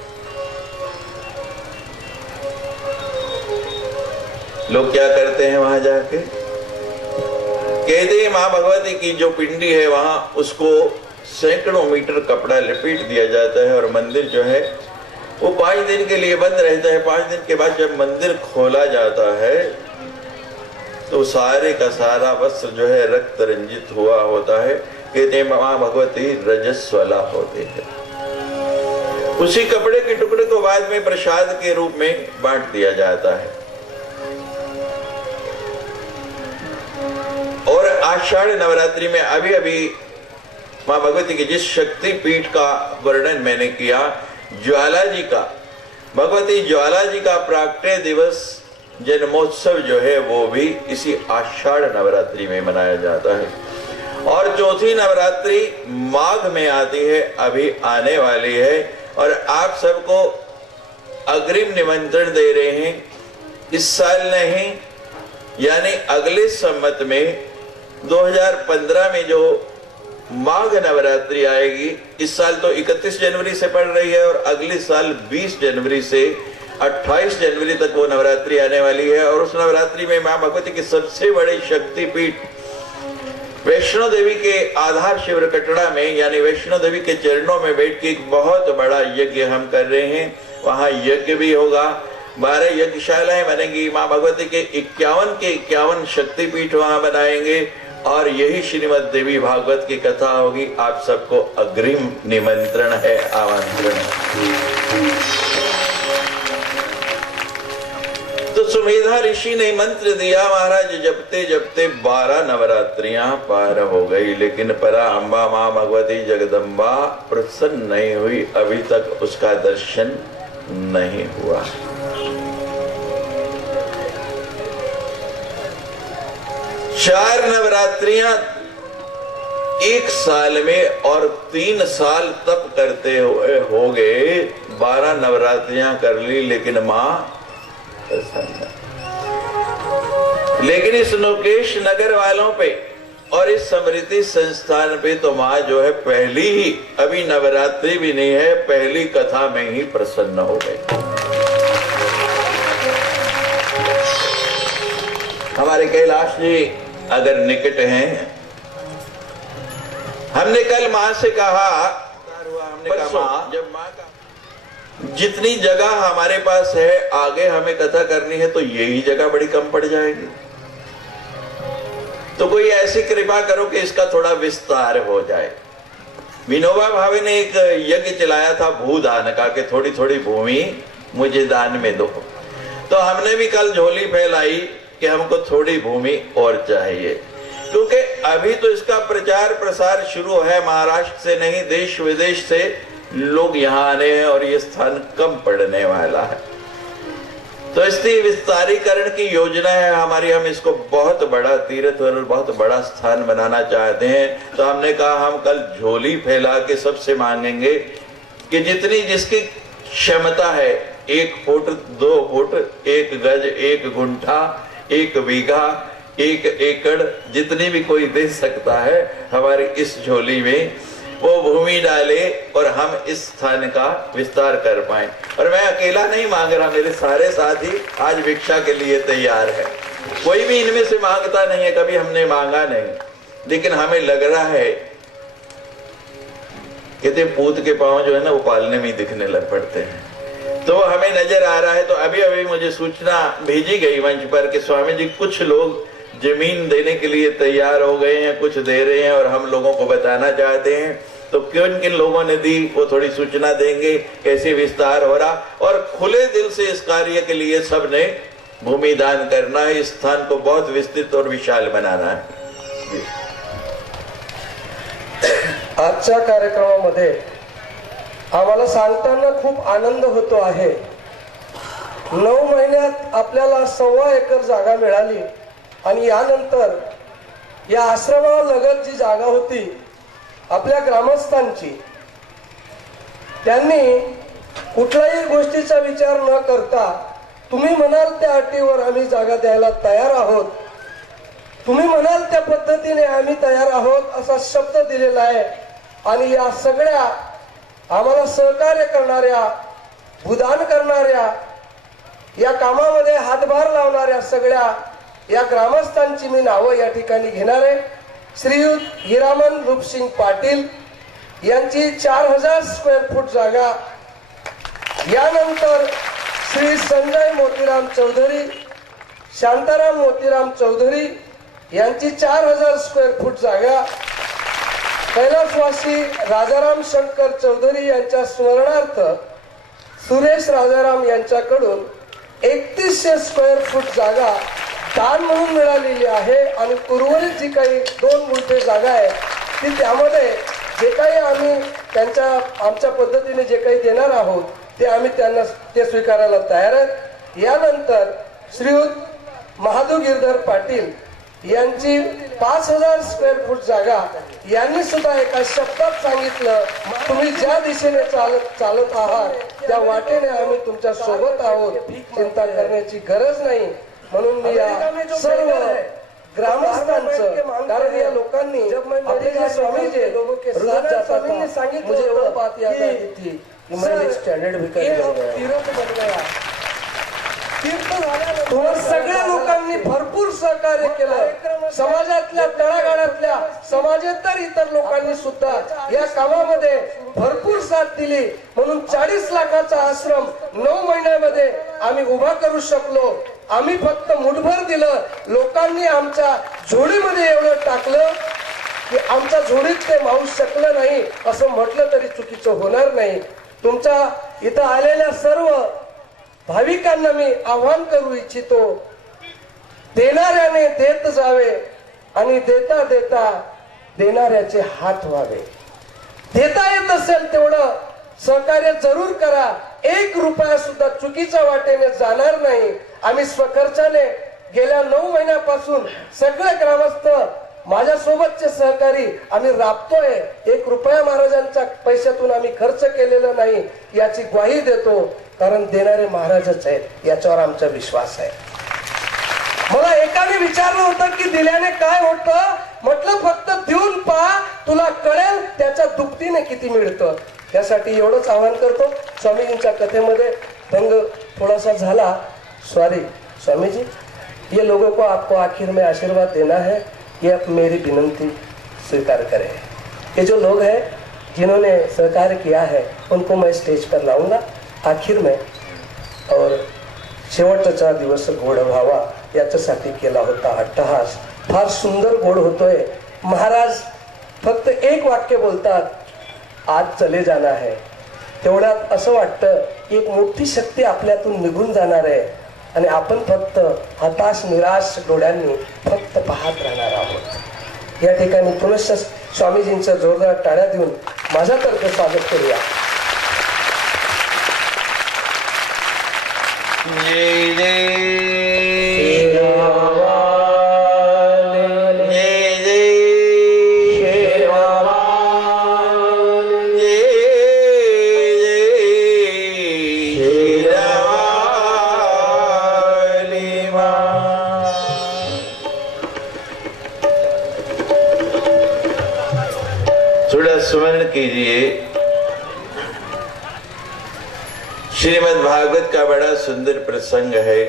लोग क्या करते हैं वहां जाके, कहते हैं मां भगवती की जो पिंडी है वहां उसको सैकड़ों मीटर कपड़ा लपेट दिया जाता है और मंदिर जो है वो 5 दिन के लिए बंद रहता है। 5 दिन के बाद जब मंदिर खोला जाता है तो सारे का सारा वस्त्र जो है रक्त रंजित हुआ होता है। कहते हैं मां भगवती रजस्वला होती है। उसी कपड़े के टुकड़े को बाद में प्रसाद के रूप में बांट दिया जाता है। और आषाढ़ नवरात्रि में अभी अभी मां भगवती की जिस शक्ति पीठ का वर्णन मैंने किया, ज्वाला जी का, भगवती ज्वाला जी का प्राकट्य दिवस जन्मोत्सव जो है वो भी इसी आषाढ़ नवरात्रि में मनाया जाता है। और चौथी नवरात्रि माघ में आती है, अभी आने वाली है। और आप सबको अग्रिम निमंत्रण दे रहे हैं, इस साल नहीं यानी अगले संवत में 2015 में जो माघ नवरात्रि आएगी, इस साल तो 31 जनवरी से पड़ रही है और अगले साल 20 जनवरी से 28 जनवरी तक वो नवरात्रि आने वाली है। और उस नवरात्रि में मां भगवती की सबसे बड़ी शक्तिपीठ वैष्णो देवी के आधार शिविर कटड़ा में यानी वैष्णो देवी के चरणों में बैठ के एक बहुत बड़ा यज्ञ हम कर रहे हैं। वहां यज्ञ भी होगा, 12 यज्ञशालाएं बनेंगी। मां भगवती के 51 शक्तिपीठ वहां बनाएंगे और यही श्रीमद् देवी भागवत की कथा होगी। आप सबको अग्रिम निमंत्रण है, आमंत्रण है। तो सुमेधा ऋषि ने मंत्र दिया, महाराज जपते जपते 12 नवरात्रियां पार हो गई, लेकिन परा अम्बा मां भगवती जगदम्बा प्रसन्न नहीं हुई। अभी तक उसका दर्शन नहीं हुआ। चार नवरात्रियां एक साल में और 3 साल तप करते हुए हो गए। 12 नवरात्रियां कर ली, लेकिन मां प्रसन्न। लेकिन इस लोकेश नगर वालों पे और इस समृद्धि संस्थान पे तो मां जो है पहली ही, अभी नवरात्रि भी नहीं है, पहली कथा में ही प्रसन्न हो गई। हमारे कैलाश जी अगर निकट हैं, हमने कल मां से कहा, हमने कहा जब मां का जितनी जगह हमारे पास है आगे हमें कथा करनी है तो यही जगह बड़ी कम पड़ जाएगी, तो कोई ऐसी कृपा करो कि इसका थोड़ा विस्तार हो जाए। विनोबा भावे ने एक यज्ञ चलाया था भूदान का, कि थोड़ी थोड़ी भूमि मुझे दान में दो। तो हमने भी कल झोली फैलाई कि हमको थोड़ी भूमि और चाहिए, क्योंकि अभी तो इसका प्रचार प्रसार शुरू है। महाराष्ट्र से नहीं, देश विदेश से लोग यहाँ आने हैं और ये स्थान कम पड़ने वाला है। तो इसलिए विस्तारीकरण की योजना है हमारी। हम इसको बहुत बड़ा तीर्थ और बहुत बड़ा स्थान बनाना चाहते हैं। तो हमने कहा हम कल झोली फैला के सबसे मांगेंगे कि जितनी जिसकी क्षमता है, 1 फुट 2 फुट 1 गज 1 गुंठा 1 बीघा 1 एकड़, जितनी भी कोई दे सकता है हमारी इस झोली में वो भूमि डाले और हम इस स्थान का विस्तार कर पाए। और मैं अकेला नहीं मांग रहा, मेरे सारे साथी आज भिक्षा के लिए तैयार है। कोई भी इनमें से मांगता नहीं है, कभी हमने मांगा नहीं, लेकिन हमें लग रहा है कहते पूत के पांव जो है ना वो पालने में दिखने लग पड़ते हैं। तो हमें नजर आ रहा है। तो अभी अभी मुझे सूचना भेजी गई मंच पर कि स्वामी जी कुछ लोग जमीन देने के लिए तैयार हो गए हैं, कुछ दे रहे हैं और हम लोगों को बताना चाहते हैं। तो किन किन लोगों ने दी वो थोड़ी सूचना देंगे, कैसे विस्तार हो रहा। और खुले दिल से इस कार्य के लिए सबने भूमि दान करना है, इस स्थान को बहुत विस्तृत और विशाल बनाना है। आजच्या कार्यक्रमामध्ये आम्हाला सांगताना खूप आनंद होतो आहे। 9 महिन्यात आपल्याला 1.25 एकर जागा मिळाली आणि यानंतर या आश्रमालगत जी जागा होती आपल्या ग्रामस्थांची, त्यांनी कुठल्याही गोष्टीचा विचार न करता तुम्ही म्हणाल त्या अटीवर आम्ही जागा द्यायला तयार आहोत, तुम्ही म्हणाल त्या पद्धतीने आम्ही तयार आहोत असा शब्द दिलेला आहे। आणि या सगळ्या आम्हाला सहकार्य करणाऱ्या, भूदान करणाऱ्या, या कामामध्ये हातभार लावणाऱ्या सगळ्या या ग्रामस्थांची मी नावं या ठिकाणी घेणार आहे। श्रीयुत हिरामन रूपसिंग पाटील यांची 4000 स्क्वेअर फूट जागा, यानंतर श्री संजय मोतीराम चौधरी, शांताराम मोतीराम चौधरी यांची 4000 स्क्वेअर फूट जागा, कैलासवासी राजाराम शंकर चौधरी यांच्या स्मरणार्थ सुरेश राजाराम यांच्याकडून 3100 स्क्वेअर फूट जागा दान म्हणून मिळालेली आहे। आणि उर्वरित जी काही 2 गुंठे जागा आहे ती त्यामध्ये जे काही आम्ही आमच्या पद्धतीने जे काही देणार आहोत ते आम्ही त्यांना ते स्वीकारायला तयार आहेत। यानंतर श्रीयुत महादेव गिरधर पाटील यांची 5000 स्क्वेअर फूट जागा, यांनी सुद्धा एका शब्दात सांगितलं तुम्ही ज्या दिशेने चालत आहात त्या वाटेने आम्ही तुमच्या सोबत आहोत, चिंता करण्याची गरज नाही। म्हणून मी या सर्व ग्रामस्थांचं, कारण या लोकांनी आपले जे स्वामी जे रोज जातात सांगितलं एवढं बात याद आली थी कि मैं एक स्टैंडर्ड भिकारी बन गया, तीर्थ बन गया। तुम्हा सगळ्या लोकांनी भरपूर सहकार्य केलं, समाजातल्या तळागाळातल्या समाजेतर इतर लोकांनी सुद्धा या कामामध्ये भरपूर साथ दिली। म्हणून 40 लाखाचा आश्रम 9 महिन्यामध्ये आम्ही उभा करू शकलो। आम्ही फक्त मुठभर दिलं, लोकांनी आमच्या झोळीमध्ये एवढं टाकलं की आमच्या झोळीत ते मावू शकलं नाही असं म्हटलं तरी चुकीचं होणार नाही। तुमच्या इथं आलेल्या सर्व भाविकांना मी आवाहन करू इच्छितो, देणाऱ्याने देत जावे आणि देता देता देणाऱ्याचे हात व्हावे। देता येत असेल तेवढं सहकार्य जरूर करा, 1 रुपया सुद्धा चुकीच्या वाटेने जाणार नाही। आम्ही स्वखर्चाने गेल्या 9 महिन्यापासून सगळे ग्रामस्थ माझ्या सोबतचे सहकारी आम्ही राबतोय। 1 रुपया महाराजांच्या पैशातून आम्ही खर्च केलेला नाही याची ग्वाही देतो, कारण देणारे महाराजच आहेत याच्यावर आमचा विश्वास आहे। मला एकाने विचारलं होतं की दिल्याने काय होतं, म्हटलं फक्त देऊन पहा, तुला कळेल त्याच्या दुपटीने किती मिळतं। त्यासाठी एवढंच आवाहन करतो। स्वामीजींच्या कथेमध्ये भंग थोड़ा सा झाला, सॉरी स्वामी जी, ये लोगों को आपको आखिर में आशीर्वाद देना है, ये आप मेरी विनंती स्वीकार करें। ये जो लोग हैं जिन्होंने सहकार किया है उनको मैं स्टेज पर लाऊंगा आखिर में, और शेवटचा दिवस गोड व्हावा याच्यासाठी केला होता अट्टहास। फार सुंदर गोड होतोय। महाराज फक्त 1 वाक्य बोलतात, आज चले जाना है। तेवढ्यात असं वाटतं की एक मोठी शक्ती आपल्यातून निघून जाणार आहे आणि आपण फक्त हताश निराश डोळ्यांनी फक्त पाहत राहणार आहोत। या ठिकाणी पुनश्च स्वामीजींचं जोरदार टाळ्या देऊन माझ्यातर्फे स्वागत करूया। जय जय स्मरण कीजिए, श्रीमद् भागवत का बड़ा सुंदर प्रसंग है।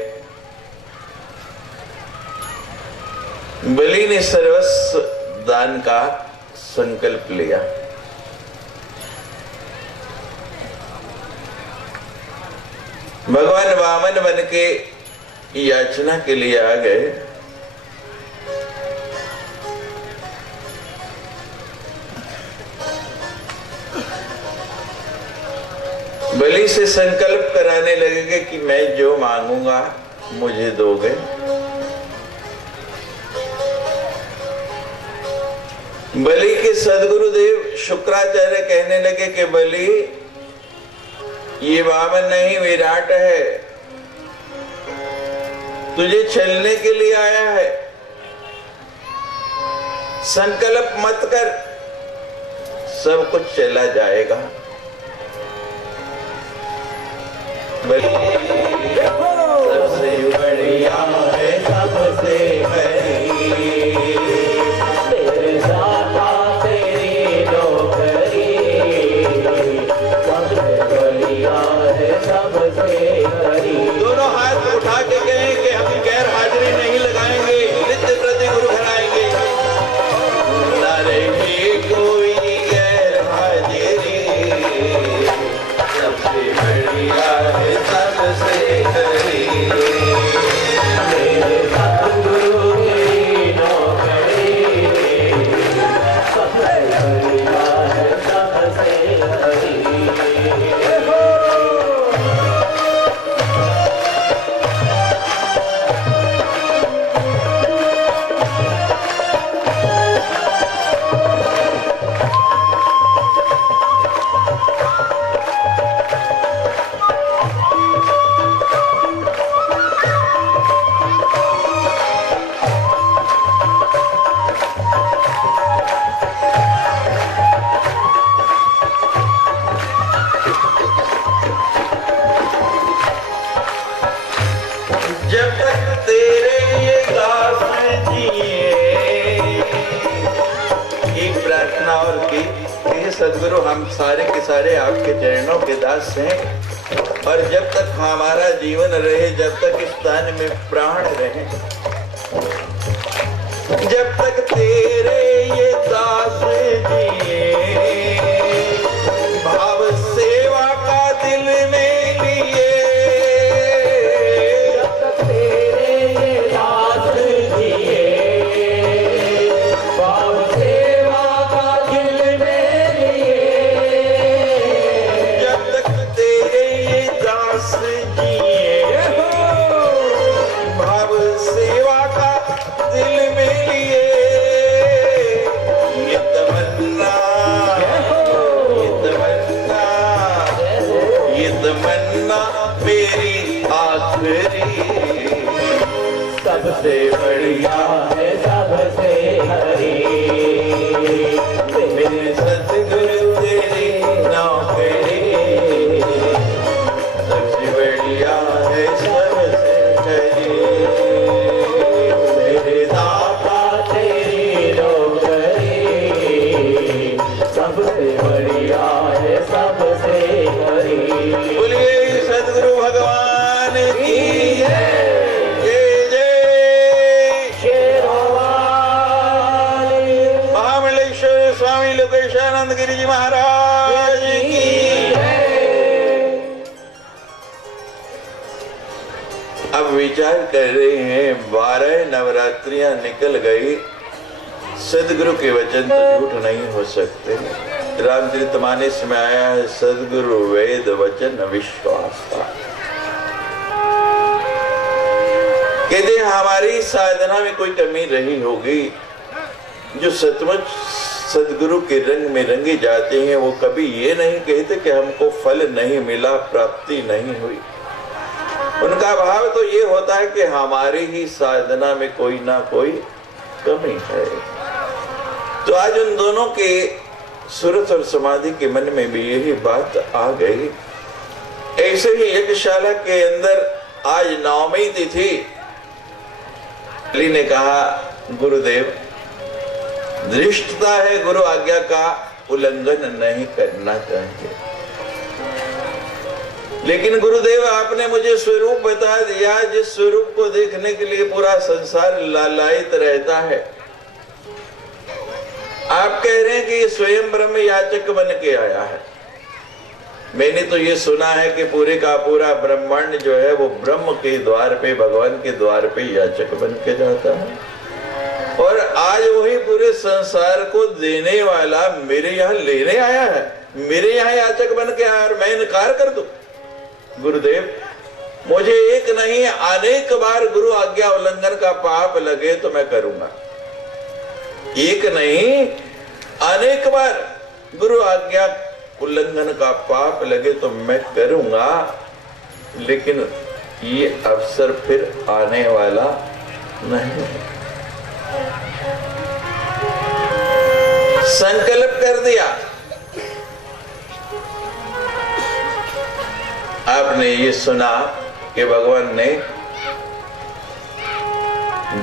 बलि ने सर्वस्व दान का संकल्प लिया। भगवान वामन बन के याचना के लिए आ गए। बलि से संकल्प कराने लगेंगे कि मैं जो मांगूंगा मुझे दोगे। बलि के सदगुरुदेव शुक्राचार्य कहने लगे कि बलि, ये वामन नहीं विराट है, तुझे छलने के लिए आया है। संकल्प मत कर, सब कुछ चला जाएगा। सबसे बढ़िया है सबसे तेरे दाता तेरी नौकरी, सबसे बढ़िया है सबसे हरी। दोनों हाथ उठा के कहें कि हम गैर हाजिरी नहीं लगाएंगे, नित्य प्रति गुरु घराएंगे। ना रहेगी कोई गैर हाजिरी, सबसे बढ़िया है सबसे हरी। मेरे सतगुरु की नौकरी, सबसे बढ़िया है सबसे हरी। जब तक तेरे ये दास जिए, एक प्रार्थना और की, हे सदगुरु, हम सारे के सारे आपके चरणों के दास हैं, और जब तक हमारा जीवन रहे, जब तक इस स्थान में प्राण रहे, जब तक तेरे ये दास जिए, भाव सेवा का दिल में लिए, तेरे ये दास जिए, भाव सेवा का दिल में लिए। जब तक तेरे ये दास जिए, भाव सेवा का दिल में लिए, ये तमन्ना, ये तमन्ना, ये तमन्ना मेरी आखिरी, सबसे बढ़िया है सबसे हरी। मेरे सतगुरु तेरी नौकरी, सबसे बढ़िया है सबसे हरी। मेरे दाता तेरी नौकरी, सबसे बढ़िया है सबसे हरी। बोलिए सदगुरु भगवान की जय जय। शेरों वाली महामंडलेश्वर स्वामी लोकेशानंद गिरी जी महाराज की। अब विचार कर रहे हैं, 12 नवरात्रियां निकल गई, सदगुरु के वचन तो झूठ नहीं हो सकते। रामचरितमानस में आया है, सदगुरु वेद वचन विश्वास था। कहते हमारी साधना में कोई कमी रही होगी, जो सचमुच सदगुरु के रंग में रंगे जाते हैं, वो कभी ये नहीं कहते कि हमको फल नहीं मिला, प्राप्ति नहीं हुई। उनका भाव तो ये होता है कि हमारी ही साधना में कोई ना कोई कमी है। तो आज उन दोनों के सूरत और समाधि के मन में भी यही बात आ गई। ऐसे ही यज्ञशाला के अंदर आज 9वीं तिथि, ने कहा गुरुदेव, धृष्टता है गुरु आज्ञा का उल्लंघन नहीं करना चाहिए। लेकिन गुरुदेव आपने मुझे स्वरूप बता दिया, जिस स्वरूप को देखने के लिए पूरा संसार लालायित रहता है। आप कह रहे हैं कि ये स्वयं ब्रह्म याचक बन के आया है। मैंने तो ये सुना है कि पूरे का पूरा ब्रह्मांड जो है वो ब्रह्म के द्वार पे, भगवान के द्वार पे याचक बन के जाता है। और आज वही पूरे संसार को देने वाला मेरे यहाँ लेने आया है, मेरे यहाँ याचक बन के आया और मैं इनकार कर दूं? गुरुदेव, मुझे एक नहीं अनेक बार गुरु आज्ञा उल्लंघन का पाप लगे तो मैं करूंगा। एक नहीं अनेक बार गुरु आज्ञा उल्लंघन का पाप लगे तो मैं करूंगा, लेकिन ये अवसर फिर आने वाला नहीं। संकल्प कर दिया। आपने ये सुना कि भगवान ने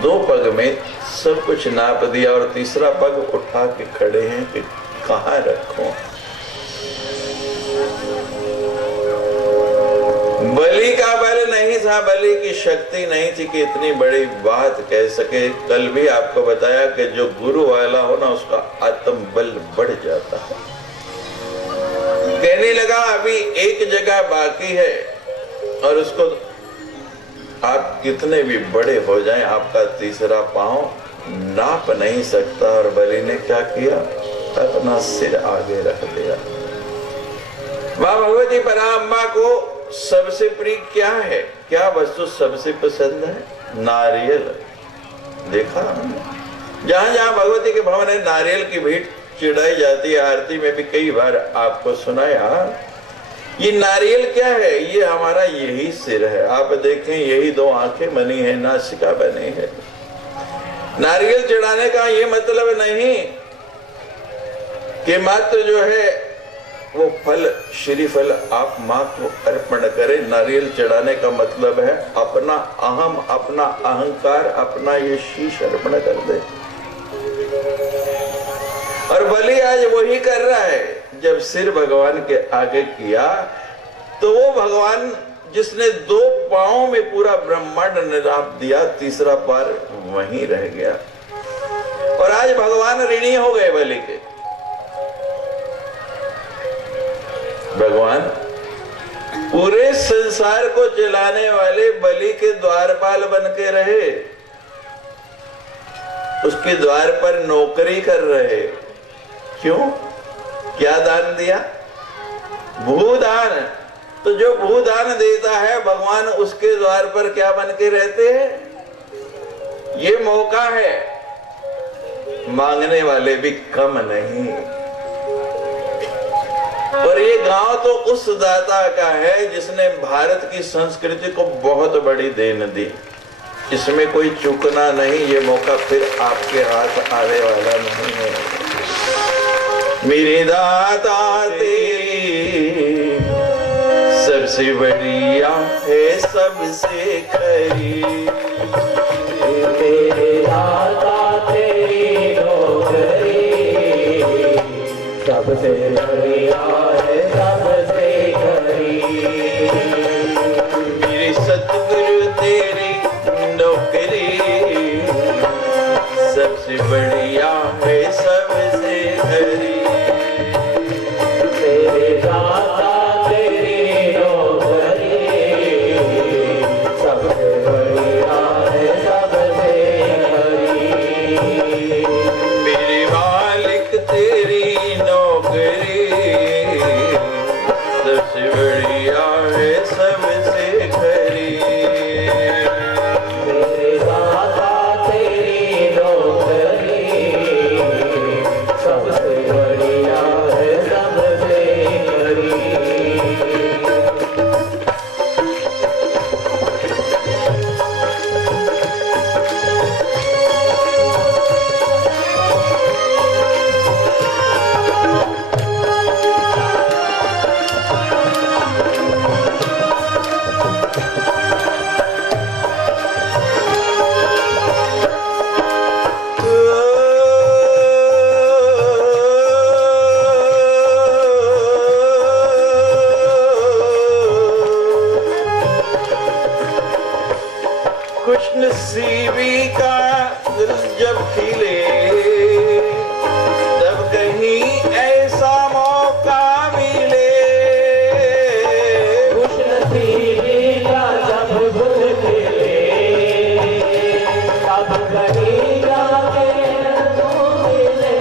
2 पग में सब कुछ नाप दिया और तीसरा पग उठा के खड़े हैं कि कहां रखूं। बलि का बल नहीं था, बलि की शक्ति नहीं थी कि इतनी बड़ी बात कह सके। कल भी आपको बताया कि जो गुरु वाला हो ना उसका आत्म बल बढ़ जाता है। कहने लगा अभी एक जगह बाकी है और उसको आप कितने भी बड़े हो जाएं आपका तीसरा पांव नाप नहीं सकता। और बलि ने क्या किया? अपना सिर आगे रख दिया। मां भगवती पराम्बा को सबसे प्रिय क्या है, क्या वस्तु सबसे पसंद है? नारियल। देखा जहां जहां भगवती के भवन है नारियल की भेंट चढ़ाई जाती है। आरती में भी कई बार आपको सुनाया। ये नारियल क्या है? ये हमारा यही सिर है। आप देखें यही 2 आंखें बनी है, नासिका बनी है। नारियल चढ़ाने का ये मतलब नहीं कि मात्र जो है वो फल, श्रीफल आप मां को अर्पण करें। नारियल चढ़ाने का मतलब है अपना अहम, अपना अहंकार, अपना ये शीश अर्पण कर दे। और बलि आज वही कर रहा है। जब सिर भगवान के आगे किया तो वो भगवान जिसने 2 पांवों में पूरा ब्रह्मांड नाप दिया, तीसरा पार वहीं रह गया। और आज भगवान ऋणी हो गए बलि के। भगवान पूरे संसार को चलाने वाले बलि के द्वारपाल बन के रहे, उसके द्वार पर नौकरी कर रहे। क्यों? क्या दान दिया? भूदान। तो जो भूदान देता है भगवान उसके द्वार पर क्या बन के रहते हैं? ये मौका है, मांगने वाले भी कम नहीं। और ये गांव तो उस दाता का है जिसने भारत की संस्कृति को बहुत बड़ी देन दी। इसमें कोई चूकना नहीं। ये मौका फिर आपके हाथ आने वाला नहीं है। मेरे दाता तेरी सबसे बढ़िया है, सबसे खरी। मेरे दाता तेरी नौकरी सबसे बढ़िया है, सबसे खरी। मेरे सतगुरु तेरी नौकरी सबसे बढ़िया है, सबसे खरी। तेरे दाता तेरी नौकरी सबसे बढ़िया है, सबसे खरी। मेरे मालिक तेरी नौकरी खुशनसीबी का दिल जब खिले तब कहीं ऐसा मौका मिले। खुशनसीबी का जब फूल खिले तब कहीं जाके तुम मिले।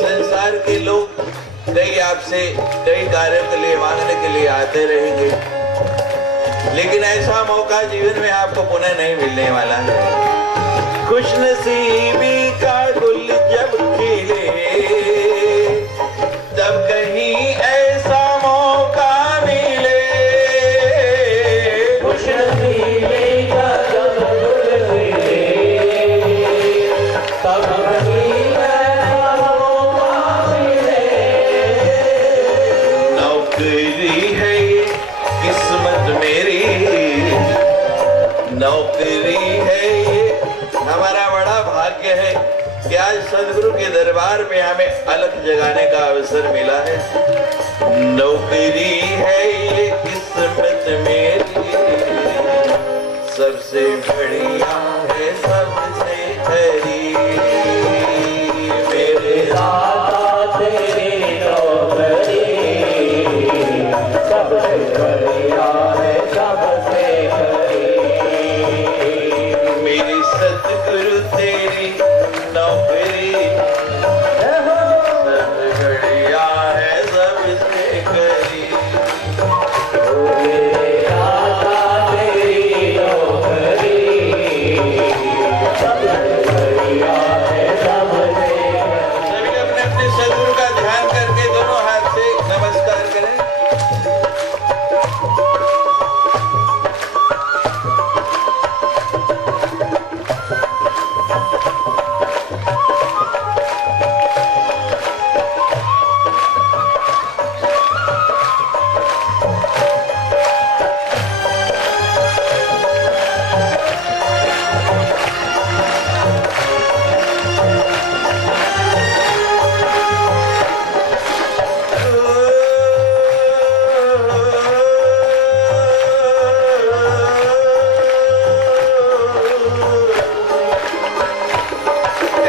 संसार के लोग कई आपसे कई कार्यों के लिए मांगने के लिए आते रहेंगे, लेकिन ऐसा मौका जीवन में आपको पुनः नहीं मिलने वाला है। खुशनसीबी का गुल जब खिले तब कहीं ऐसा मौका मिले। खुशनसीबी का जब फूल खिले तब कहीं ऐसा मौका मिले। नौकरी है ये किस्मत मेरी, नौकरी है ये हमारा बड़ा भाग्य है कि आज सदगुरु के दरबार में हमें अलख जगाने का अवसर मिला है। नौकरी है ये किस्मत मेरी, सबसे बढ़िया है सबसे खरी। मेरे दाता तेरी नौकरी सबसे बढ़िया है सबसे खरी। मेरी सतगुरु तेरी नौकरी सबसे बढ़िया है सबसे खरी। मेरे दाता तेरी नौकरी सबसे बढ़िया है सबसे खरी। सभी अपने अपने सदगुरु का ध्यान करके दोनों हाथ से नमस्कार करें।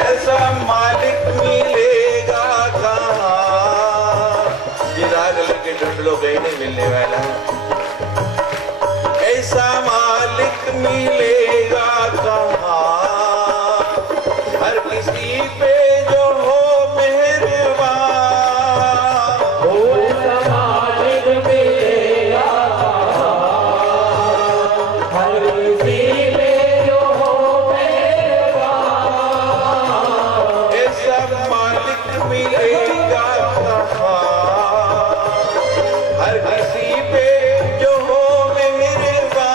ऐसा मालिक मिलेगा कहाँ, ये राग लेके ढूंढ लो कहीं नहीं मिलने वाला है। ऐसा मालिक मिलेगा कहाँ, हर किसी पे जो हो मेहरबान। ऐसा मालिक मिलेगा हर किसी पे जो हो मेहरबान। ऐसा मालिक मिलेगा कहाँ, हर किसी पे जो हो मेहरबान।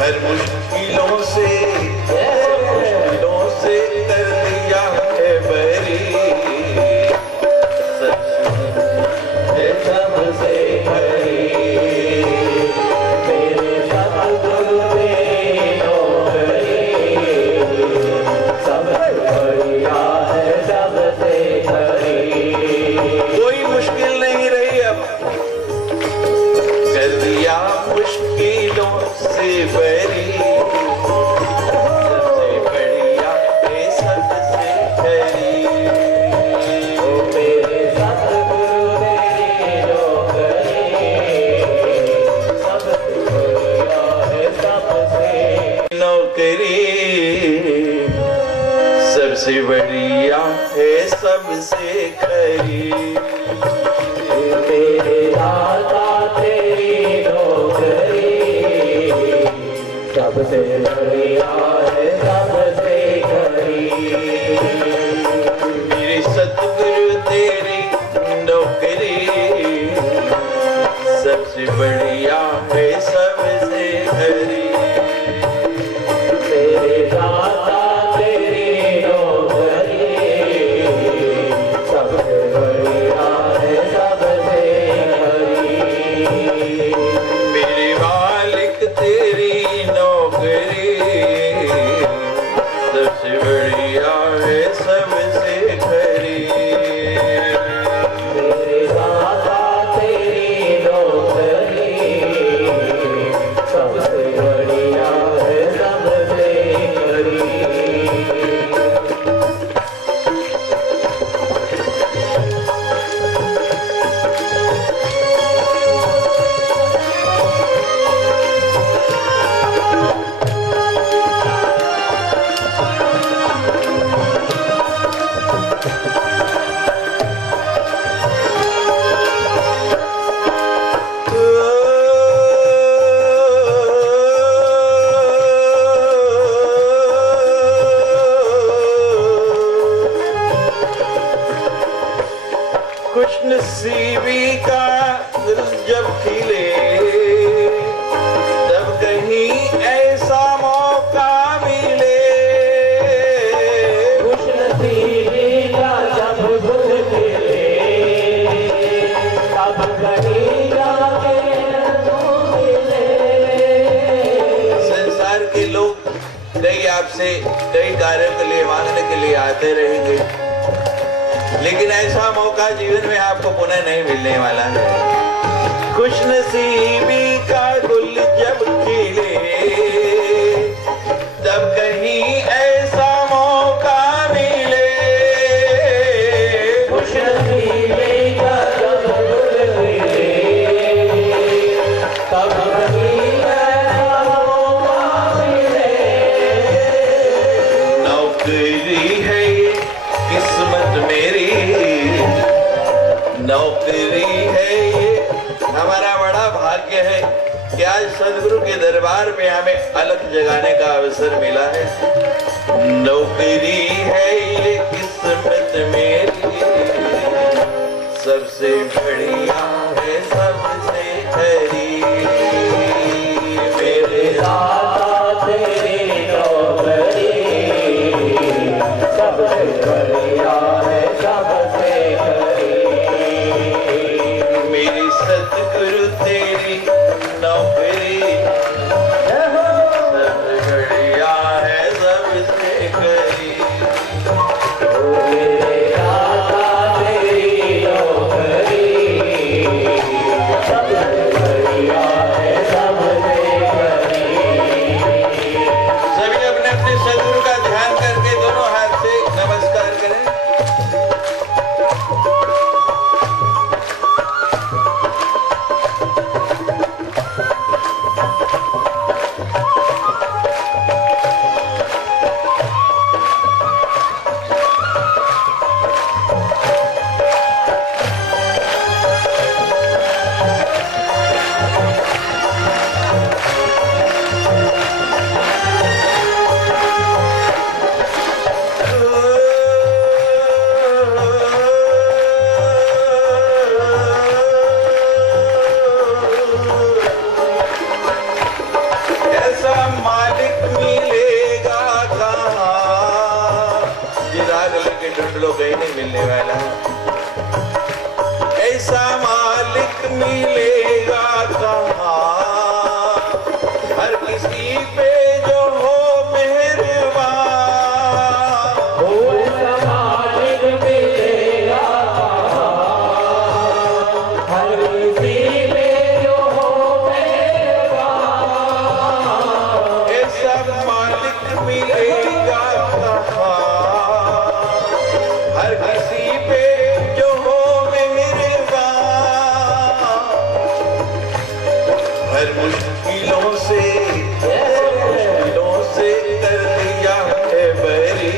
हर मुश्किलों से कर दिया है बरी, सबसे खरी। मेरे सतगुरु तेरी नौकरी सबसे बढ़िया है सबसे खरी। कोई मुश्किल नहीं रही अब, कर दिया मुश्किलों से बरी। सबसे बढ़िया है सबसे खरी। मेरे सतगुरु तेरी नौकरी सबसे बढ़िया है सबसे। नौकरी सबसे बढ़िया है सबसे खरी। मेरे दाता तेरी नौकरी सबसे बढ़िया है सबसे खरी। मेरे सतगुरु तेरी नौकरी सबसे बढ़िया है सबसे खरी। मेरे दाता तेरी नौकरी सबसे बढ़िया है सबसे खरी। मेरे मालिक तेरी नौकरी सबसे बढ़िया है सबसे खरी। मेरे दाता तेरी नौकरी जब खिले तब कहीं ऐसा मौका मिले। खुशनसीबी का जब फूल खिले तब कहीं जाके तू मिले। संसार के लोग कई आपसे कई कार्यों के लिए मांगने के लिए आते रहेंगे, लेकिन ऐसा मौका जीवन में आपको पुनः नहीं मिलने वाला है। खुशनसीबी का गुल जब खिले तब कहीं ऐसा मौका मिले। खुशनसीबी का जब फूल खिले तब कहीं ऐसा मौका मिले। नौकरी है ये किस्मत मेरी, नौकरी है ये हमारा बड़ा भाग्य है कि आज सदगुरु के दरबार में हमें अलग जगाने का अवसर मिला है। नौकरी है ये किस्मत मेरी, सबसे बढ़िया है सबसे खरी। मेरे दाता तेरी नौकरी सबसे बढ़िया है सबसे खरी। मेरी सतगुरु तेरी नौकरी सबसे बढ़िया है सबसे खरी। मेरे दाता तेरी नौकरी सबसे बढ़िया है सबसे खरी। सभी अपने अपने सदगुरु का ध्यान करके दोनों हाथ से नमस्कार करें। ऐसा मालिक मिलेगा कहाँ, ये राग लेके ढूंढ लो कहीं नहीं मिलने वाला। ऐसा मालिक मिलेगा कहाँ, हर किसी पे जो हो मेहरबान। फूल समालिक मिलेगा हर किसी पे जो हो मेहरबान। ऐसा मालिक मिलेगा कहाँ, हर किसी पे जो हो मेहरबान। हर मुश्किलों से कर दिया है बरी,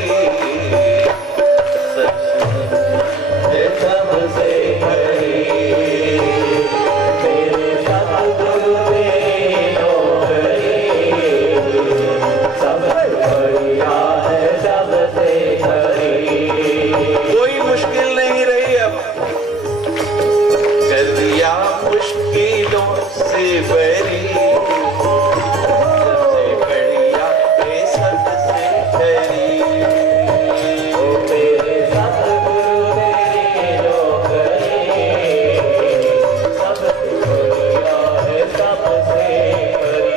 सबसे खरी। मेरे सतगुरु तेरी नौकरी सबसे बढ़िया है सबसे खरी। कोई मुश्किल नहीं रही अब, कर दिया मुश्किलों से बरी। सबसे बढ़िया है सबसे खरी। मेरे सतगुरु तेरी नौकरी सबसे बढ़िया है सबसे खरी।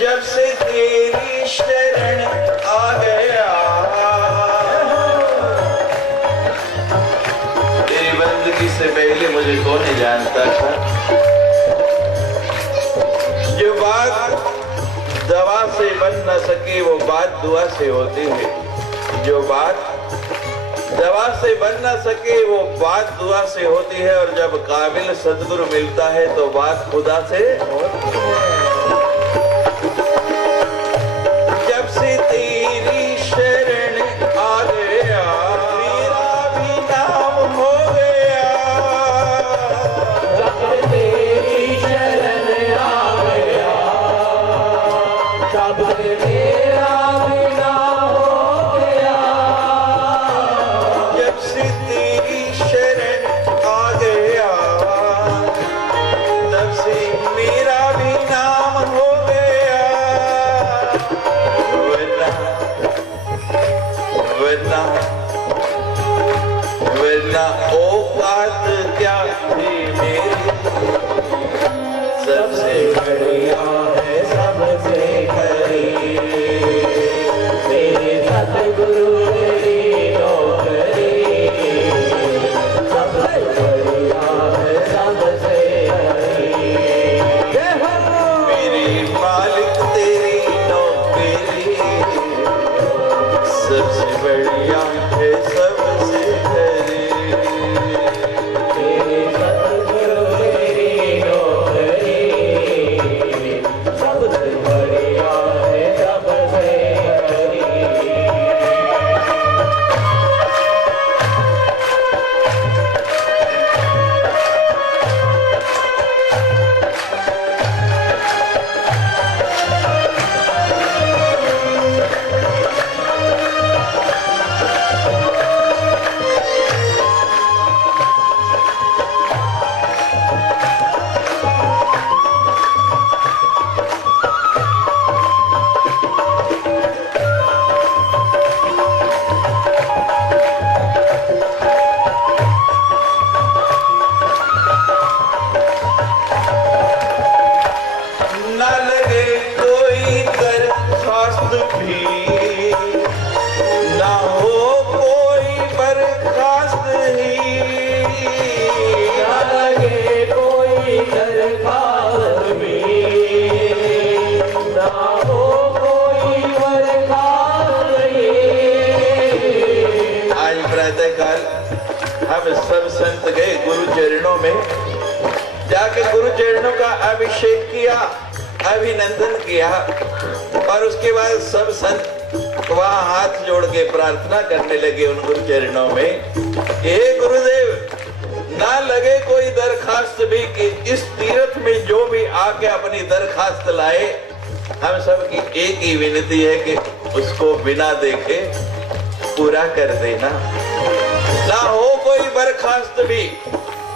जब से तेरी शरण आ गया, तेरी बंदगी से पहले मुझे कौन नहीं जानता था। जो बात दवा से बन न सके वो बात दुआ से होती है, जो बात दवा से बन ना सके वो बात दुआ से होती है, और जब काबिल सदगुरु मिलता है तो बात खुदा से होती है। जब से तेरी शरण आ गया मेरा भी नाम हो गया, जब तेरी शरण आ गया तब मेरा भी नाम हो गया। जब से तेरी शरण आ गया तब से मेरा भी नाम हो गया। वरना वरना औकात क्या थी मेरी, सबसे बढ़िया है सबसे खरी मेरे सतगुरु तेरी नौकरी, सबसे बढ़िया है सबसे खरी। मेरी मालिक तेरी नौकरी, सबसे बढ़िया है सबसे खरी। मेरे सतगुरु तेरी नौकरी, सबसे बढ़िया है सबसे खरी। न लगे कोई दरखास्त भी, न हो कोई बर्खास्त ही, ना लगे कोई दरखास्त भी, ना हो कोई बरखास्त भी। आज प्रातःकाल हम सब संत गए गुरु चरणों में, जाके गुरु चरणों का अभिषेक किया, अभिनंदन किया, और उसके बाद सब संत वहां हाथ जोड़ के प्रार्थना करने लगे उन गुरु चरणों में, हे गुरुदेव ना लगे कोई दरखास्त भी कि इस तीर्थ में जो भी आके अपनी दरखास्त लाए, हम सब की एक ही विनती है कि उसको बिना देखे पूरा कर देना। ना हो कोई बर्खास्त भी,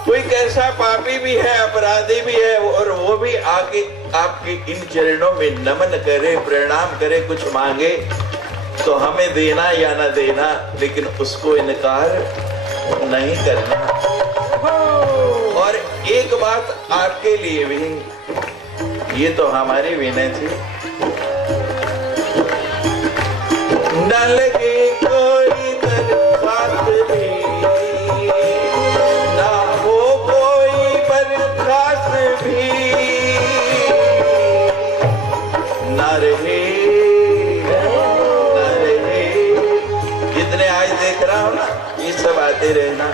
कोई कैसा पापी भी है, अपराधी भी है, और वो भी आके आपके इन चरणों में नमन करे, प्रणाम करे, कुछ मांगे तो हमें देना या ना देना, लेकिन उसको इनकार नहीं करना। और एक बात आपके लिए भी, ये तो हमारी विनय थी, न लगे कोई दरखास्त भी, ना हो कोई बर्खास्त भी, न रहे जितने आज देख रहा हूं ना, ये सब आते रहना,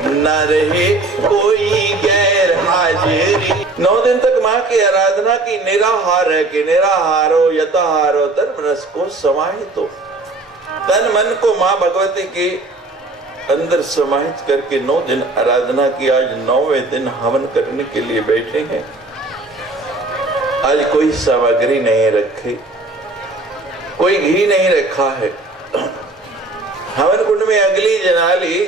न रहे कोई गैर हाजिरी। 9 दिन तक माँ की आराधना की, निराहार है कि निराहारो यथाहारो धर्म रस को समाहित हो, तन मन को माँ भगवती के अंदर समाहित करके 9 दिन आराधना की। आज 9वें दिन हवन करने के लिए बैठे हैं। आज कोई सामग्री नहीं रखी, कोई घी नहीं रखा है। हवन कुंड में अगली जनाली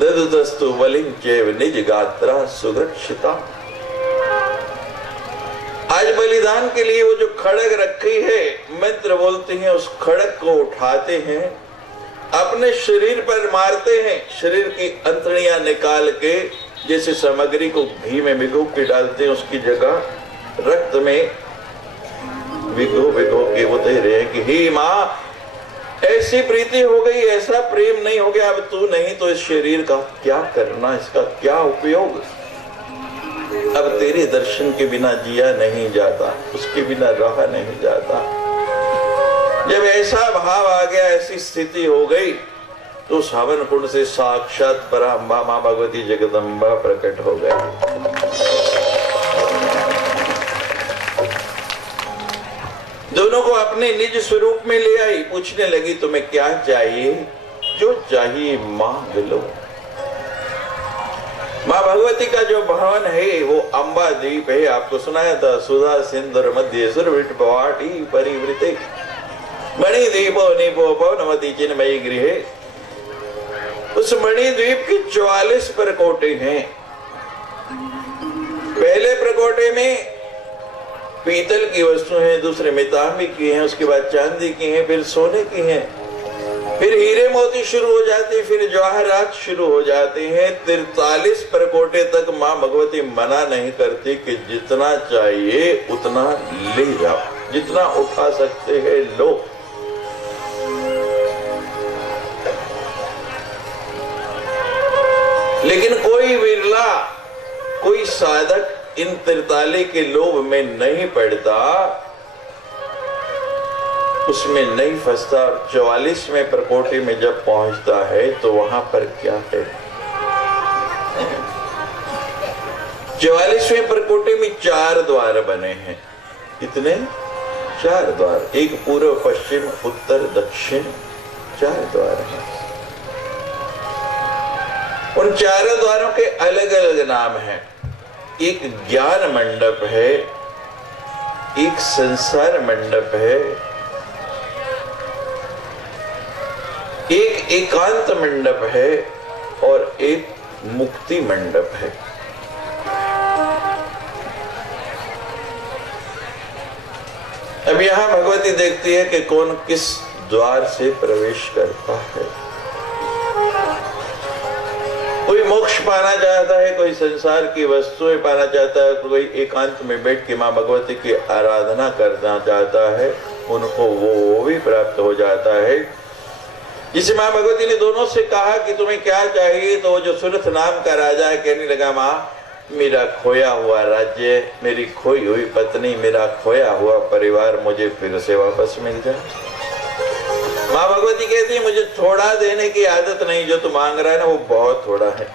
ददुतस्तु बलिं चैव निज गात्रा सुरक्षिता। आज बलिदान के लिए वो जो खड़ग रखी है, मंत्र बोलते हैं, उस खड़ग को उठाते हैं, अपने शरीर पर मारते हैं, शरीर की अंतड़ियां निकाल के, जैसे सामग्री को घी में भिगो के डालते हैं, उसकी जगह रक्त में भिगो के वो दे रहे हैं कि हे माँ, ऐसी प्रीति हो गई, ऐसा प्रेम नहीं हो गया, अब तू नहीं तो इस शरीर का क्या करना, इसका क्या उपयोग। अब तेरे दर्शन के बिना जिया नहीं जाता, उसके बिना रहा नहीं जाता। जब ऐसा भाव आ गया, ऐसी स्थिति हो गई, तो सावन कुंड से साक्षात पराम्बा मां भगवती जगदम्बा प्रकट हो गई। दोनों को अपने निज स्वरूप में ले आई, पूछने लगी तुम्हें क्या चाहिए? जो चाहिए मांग लो। मां भगवती का जो भवन है वो अम्बा द्वीप है। आपको सुनाया था, सुधा सिंधुर मध्य सुरविट पवाटी परिवृते मणि द्वीपो निपो पवनमती चिन्मयी गृहे। उस मणि द्वीप के 44 प्रकोटे हैं। पहले प्रकोटे में पीतल की वस्तु है, दूसरे में तांबे की है, उसके बाद चांदी की है, फिर सोने की है, फिर हीरे मोती शुरू हो जाते हैं, फिर जवाहरात शुरू हो जाते हैं। 43 प्रकोटे तक मां भगवती मना नहीं करती कि जितना चाहिए उतना ले जाओ, जितना उठा सकते हैं लो। लेकिन कोई विरला, कोई साधक इन 43 के लोभ में नहीं पड़ता, उसमें नहीं फंसता। 44वें प्रकोटे में जब पहुंचता है तो वहां पर क्या है? 44वें प्रकोटे में 4 द्वार बने हैं। कितने? 4 द्वार। एक पूर्व, पश्चिम, उत्तर, दक्षिण, 4 द्वार हैं। उन 4 द्वारों के अलग अलग नाम हैं। एक ज्ञान मंडप है, एक संसार मंडप है, एक एकांत मंडप है और एक मुक्ति मंडप है। अब यहां भगवती देखती है कि कौन किस द्वार से प्रवेश करता है। कोई मोक्ष पाना चाहता है, कोई संसार की वस्तुएं पाना चाहता है, कोई एकांत में बैठ के मां भगवती की आराधना करना चाहता है, उनको वो भी प्राप्त हो जाता है। जिसे मां भगवती ने दोनों से कहा कि तुम्हें क्या चाहिए, तो वो जो सुरथ नाम का राजा है कहने लगा, मां मेरा खोया हुआ राज्य, मेरी खोई हुई पत्नी, मेरा खोया हुआ परिवार मुझे फिर से वापस मिल जाए। मां भगवती कहती है मुझे थोड़ा देने की आदत नहीं, जो तू मांग रहा है ना वो बहुत थोड़ा है।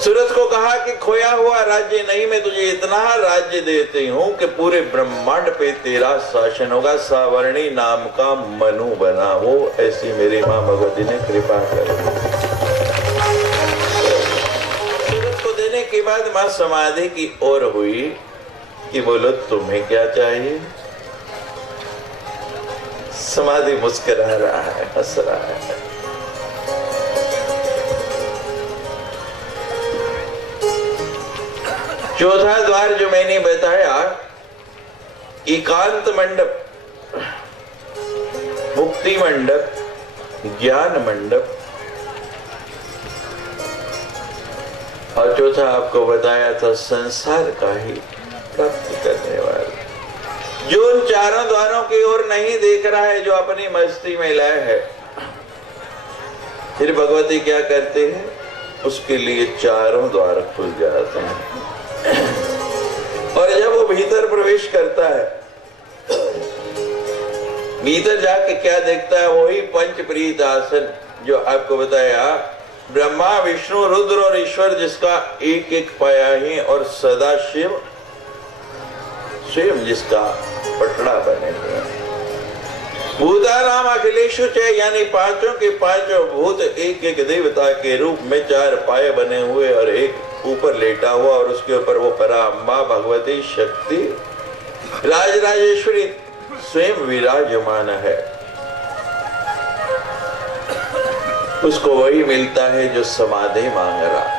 सूरज को कहा कि खोया हुआ राज्य नहीं, मैं तुझे इतना राज्य देती हूं कि पूरे ब्रह्मांड पे तेरा शासन होगा। सावर्णी नाम का मनु बना वो, ऐसी मेरी मां भगवती ने कृपा कर। सूरज को देने के बाद मां समाधि की ओर हुई कि बोलो तुम्हें क्या चाहिए? समाधि मुस्कुरा रहा है, हंस रहा है। चौथा द्वार जो मैंने बताया, एकांत मंडप, मुक्ति मंडप, ज्ञान मंडप, और चौथा आपको बताया था संसार का ही प्राप्ति करने वाला। जो उन 4 द्वारों की ओर नहीं देख रहा है, जो अपनी मस्ती में लय है, फिर भगवती क्या करते हैं? उसके लिए 4 द्वार खुल जाते हैं। और जब वो भीतर प्रवेश करता है, भीतर जाके क्या देखता है? वही पंचप्रीत आसन जो आपको बताया, ब्रह्मा, विष्णु, रुद्र और ईश्वर जिसका एक एक पाया है, और सदा शिव स्वयं जिसका पटड़ा बने हुए। भूतानाम अखिलेशु च, यानी पांचों के पांचों भूत एक एक देवता के रूप में 4 पाए बने हुए, और एक ऊपर लेटा हुआ, और उसके ऊपर वो पराम्बा भगवती शक्ति राजराजेश्वरी स्वयं विराजमान है। उसको वही मिलता है जो समाधि मांग रहा।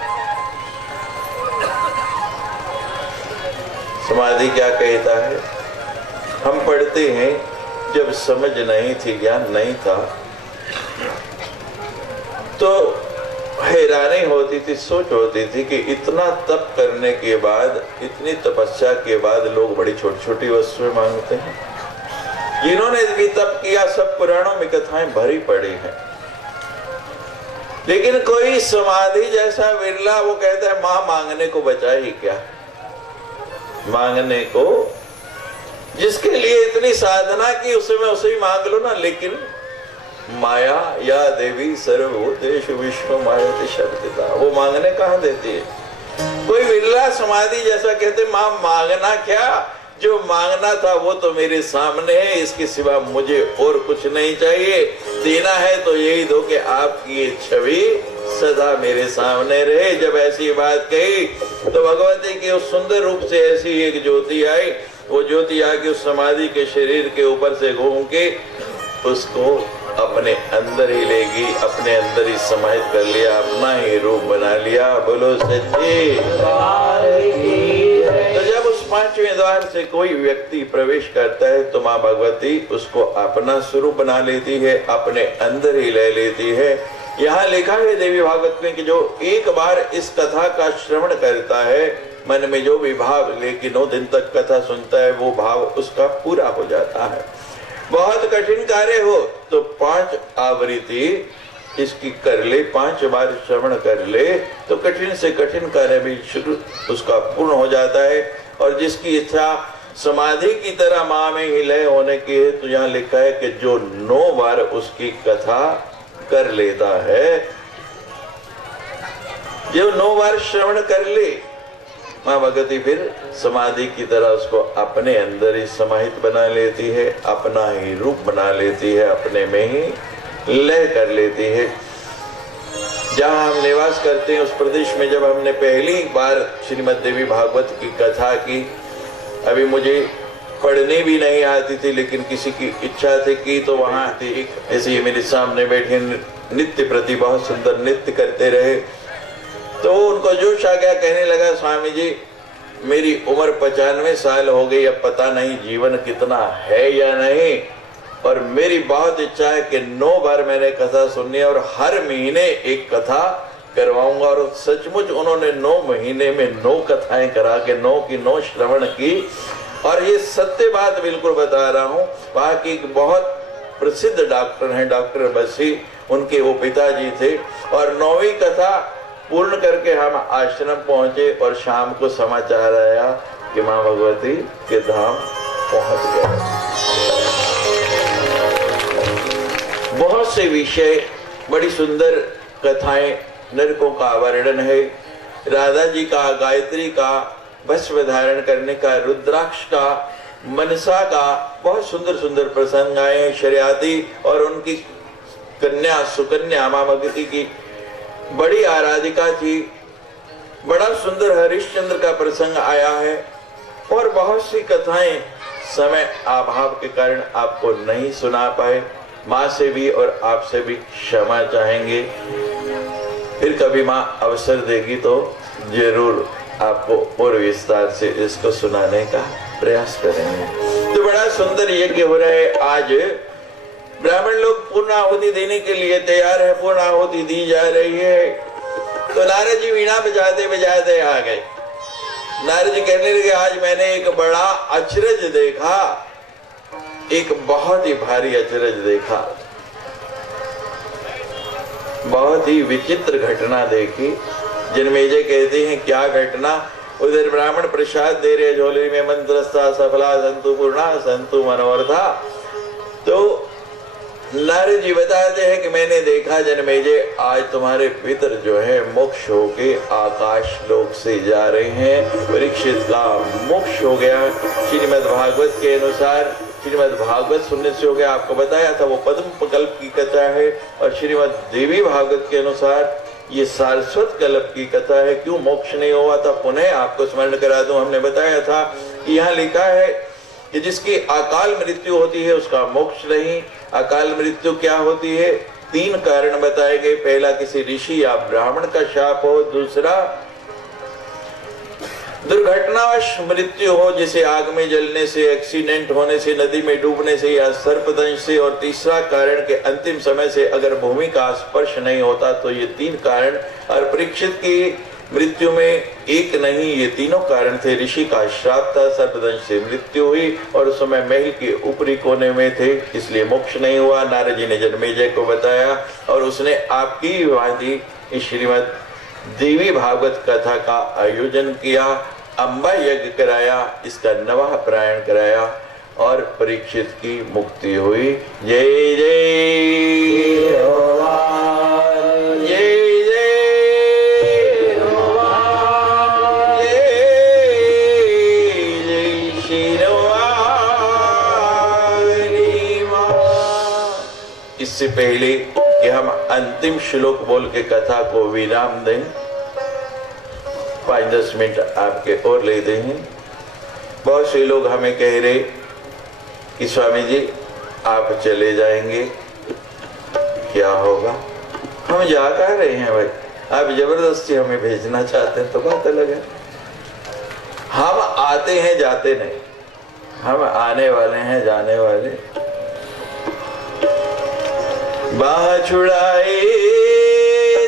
समाधि क्या कहता है? हम पढ़ते हैं, जब समझ नहीं थी, ज्ञान नहीं था, तो हैरानी होती थी, सोच होती थी कि इतना तप करने के बाद, इतनी तपस्या के बाद लोग बड़ी छोटी छोटी वस्तुएं मांगते हैं। जिन्होंने भी तप किया, सब पुराणों में कथाएं भरी पड़ी हैं, लेकिन कोई समाधि जैसा विरला, वो कहता है मां मांगने को बचा ही क्या, मांगने को जिसके लिए इतनी साधना की उसे मैं उसे ही मांग लो ना। लेकिन माया या देवी सर्वभूतेषु विष्णु मायते शब्दिता, वो मांगने कहाँ देती है। कोई विरला समाधि जैसा कहते मां मांगना क्या, जो मांगना था वो तो मेरे सामने है, इसके सिवा मुझे और कुछ नहीं चाहिए। देना है तो यही दो कि आपकी ये छवि सदा मेरे सामने रहे। जब ऐसी बात कही तो भगवती के उस सुंदर रूप से ऐसी एक ज्योति आई। वो ज्योति आके उस समाधि के शरीर के ऊपर से घूम के उसको अपने अंदर ही लेगी, अपने अंदर ही समाहित कर लिया, अपना ही रूप बना लिया। बोलो सच्ची। तो जब उस पांचवें द्वार से कोई व्यक्ति प्रवेश करता है तो माँ भगवती उसको अपना स्वरूप बना लेती है, अपने अंदर ही ले लेती है। यहाँ लिखा है देवी भागवत में कि जो एक बार इस कथा का श्रवण करता है, मन में जो भी भाव लेके 9 दिन तक कथा सुनता है, वो भाव उसका पूरा हो जाता है। बहुत कठिन कार्य हो तो 5 आवृत्ति इसकी कर ले, 5 बार श्रवण कर ले तो कठिन से कठिन कार्य भी शुरू उसका पूर्ण हो जाता है। और जिसकी इच्छा समाधि की तरह माँ में ही लय होने की है, तो यहाँ लिखा है कि जो 9 बार उसकी कथा कर लेता है, जो 9 बार श्रवण कर ले, माँ भगवती फिर समाधि की तरह उसको अपने अंदर ही समाहित बना लेती है, अपना ही रूप बना लेती है, अपने में ही लय कर लेती है। जहाँ हम निवास करते हैं उस प्रदेश में जब हमने पहली बार श्रीमद् देवी भागवत की कथा की, अभी मुझे पढ़ने भी नहीं आती थी, लेकिन किसी की इच्छा थी की तो वहाँ थी ऐसे ही मेरे सामने बैठे नित्य प्रति बहुत सुंदर नृत्य करते रहे। तो उनको जोश आ गया, कहने लगा स्वामी जी मेरी उम्र 95 साल हो गई, अब पता नहीं जीवन कितना है या नहीं, और मेरी बहुत इच्छा है कि 9 बार मैंने कथा सुननी है और हर महीने एक कथा करवाऊंगा। और सचमुच उन्होंने 9 महीने में 9 कथाएं करा के 9 की 9 श्रवण की। और ये सत्य बात बिल्कुल बता रहा हूँ, वहाँ की एक बहुत प्रसिद्ध डॉक्टर हैं, डॉक्टर बसी, उनके वो पिताजी थे। और 9वीं कथा पूर्ण करके हम आश्रम पहुंचे और शाम को समाचार आया कि माँ भगवती के धाम पहुंच गए। बहुत से विषय, बड़ी सुंदर कथाएं, नरकों का वर्णन है, राधा जी का, गायत्री का, भस्म धारण करने का, रुद्राक्ष का, मनसा का, बहुत सुंदर सुंदर प्रसंग आए। शरियाती और उनकी कन्या सुकन्या माँ भगवती की बड़ी आराधिका थी, बड़ा सुंदर हरिश्चंद्र का प्रसंग आया है। और बहुत सी कथाएं समय अभाव के कारण आपको नहीं सुना पाए, माँ से भी और आपसे भी क्षमा चाहेंगे। फिर कभी माँ अवसर देगी तो जरूर आपको और विस्तार से इसको सुनाने का प्रयास करेंगे। तो बड़ा सुंदर यज्ञ हो रहा है। आज ब्राह्मण लोग पूर्ण आहुति देने के लिए तैयार है, पूर्ण आहुति दी जा रही है। तो नारद जी वीणा बजाते बजाते आ गए। नारद जी कहने लगे आज मैंने एक बड़ा अचरज देखा, एक बहुत ही भारी अचरज देखा, बहुत ही विचित्र घटना देखी। जन्मेजय कहते हैं क्या घटना। उधर ब्राह्मण प्रसाद दे रहे, झोली में मंत्रस्था सफला संतु पूर्णा संतु मनोरथा। तो नारद जी बताते हैं कि मैंने देखा जन्मेजय आज तुम्हारे पितर जो है मोक्ष होके आकाश लोक से जा रहे हैं। परीक्षित का मोक्ष हो गया। श्रीमद् भागवत के अनुसार, श्रीमद् भागवत सुनने से हो गया, आपको बताया था वो पद्म कल्प की कथा है। और श्रीमद् देवी भागवत के अनुसार ये सारस्वत कल्प की कथा है। क्यों मोक्ष नहीं हुआ था, पुनः आपको स्मरण करा दूं। हमने बताया था कि यहाँ लिखा है कि जिसकी अकाल मृत्यु होती है उसका मोक्ष नहीं। अकाल मृत्यु क्या होती है, 3 कारण बताए गए। पहला किसी ऋषि या ब्राह्मण का शाप हो, दूसरा दुर्घटनावश मृत्यु हो जैसे आग में जलने से, एक्सीडेंट होने से, नदी में डूबने से या सर्पदंश से, और तीसरा कारण के अंतिम समय से अगर भूमि का स्पर्श नहीं होता। तो ये 3 कारण। और परीक्षित की मृत्यु में एक नहीं, ये तीनों कारण थे। ऋषि का श्राप था, सर्पदंश से मृत्यु हुई और उस समय महल के ऊपरी कोने में थे, इसलिए मोक्ष नहीं हुआ। नारद जी ने जन्मेजय को बताया और उसने आपकी भांति श्रीमद् देवी भागवत कथा का आयोजन किया, अम्बा यज्ञ कराया, इसका नवाह प्रायण कराया। और परीक्षित की मुक्ति हुई। जय जय हनुमान जय जय हनुमान जय जय श्री राम। इससे पहले कि हम अंतिम श्लोक बोल के कथा को विराम दें, 5-10 मिनट आपके और ले दें। बहुत से लोग हमें कह रहे कि स्वामी जी आप चले जाएंगे, क्या होगा? हम जा कर रहे हैं भाई, आप जबरदस्ती हमें भेजना चाहते हैं तो बात अलग है। हम आते हैं जाते नहीं, हम आने वाले हैं जाने वाले। बाह छुड़ाए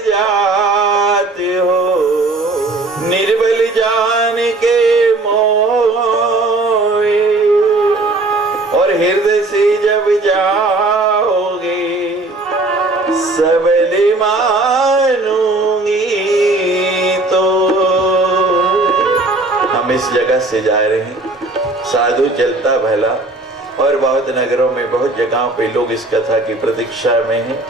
जाते हो निर्बल जान के मोए, और हृदय से जब जाओगे सबल मानूंगी। तो हम इस जगह से जा रहे हैं, साधु चलता भला, और बहुत नगरों में बहुत जगहों पे लोग इस कथा की प्रतीक्षा में हैं।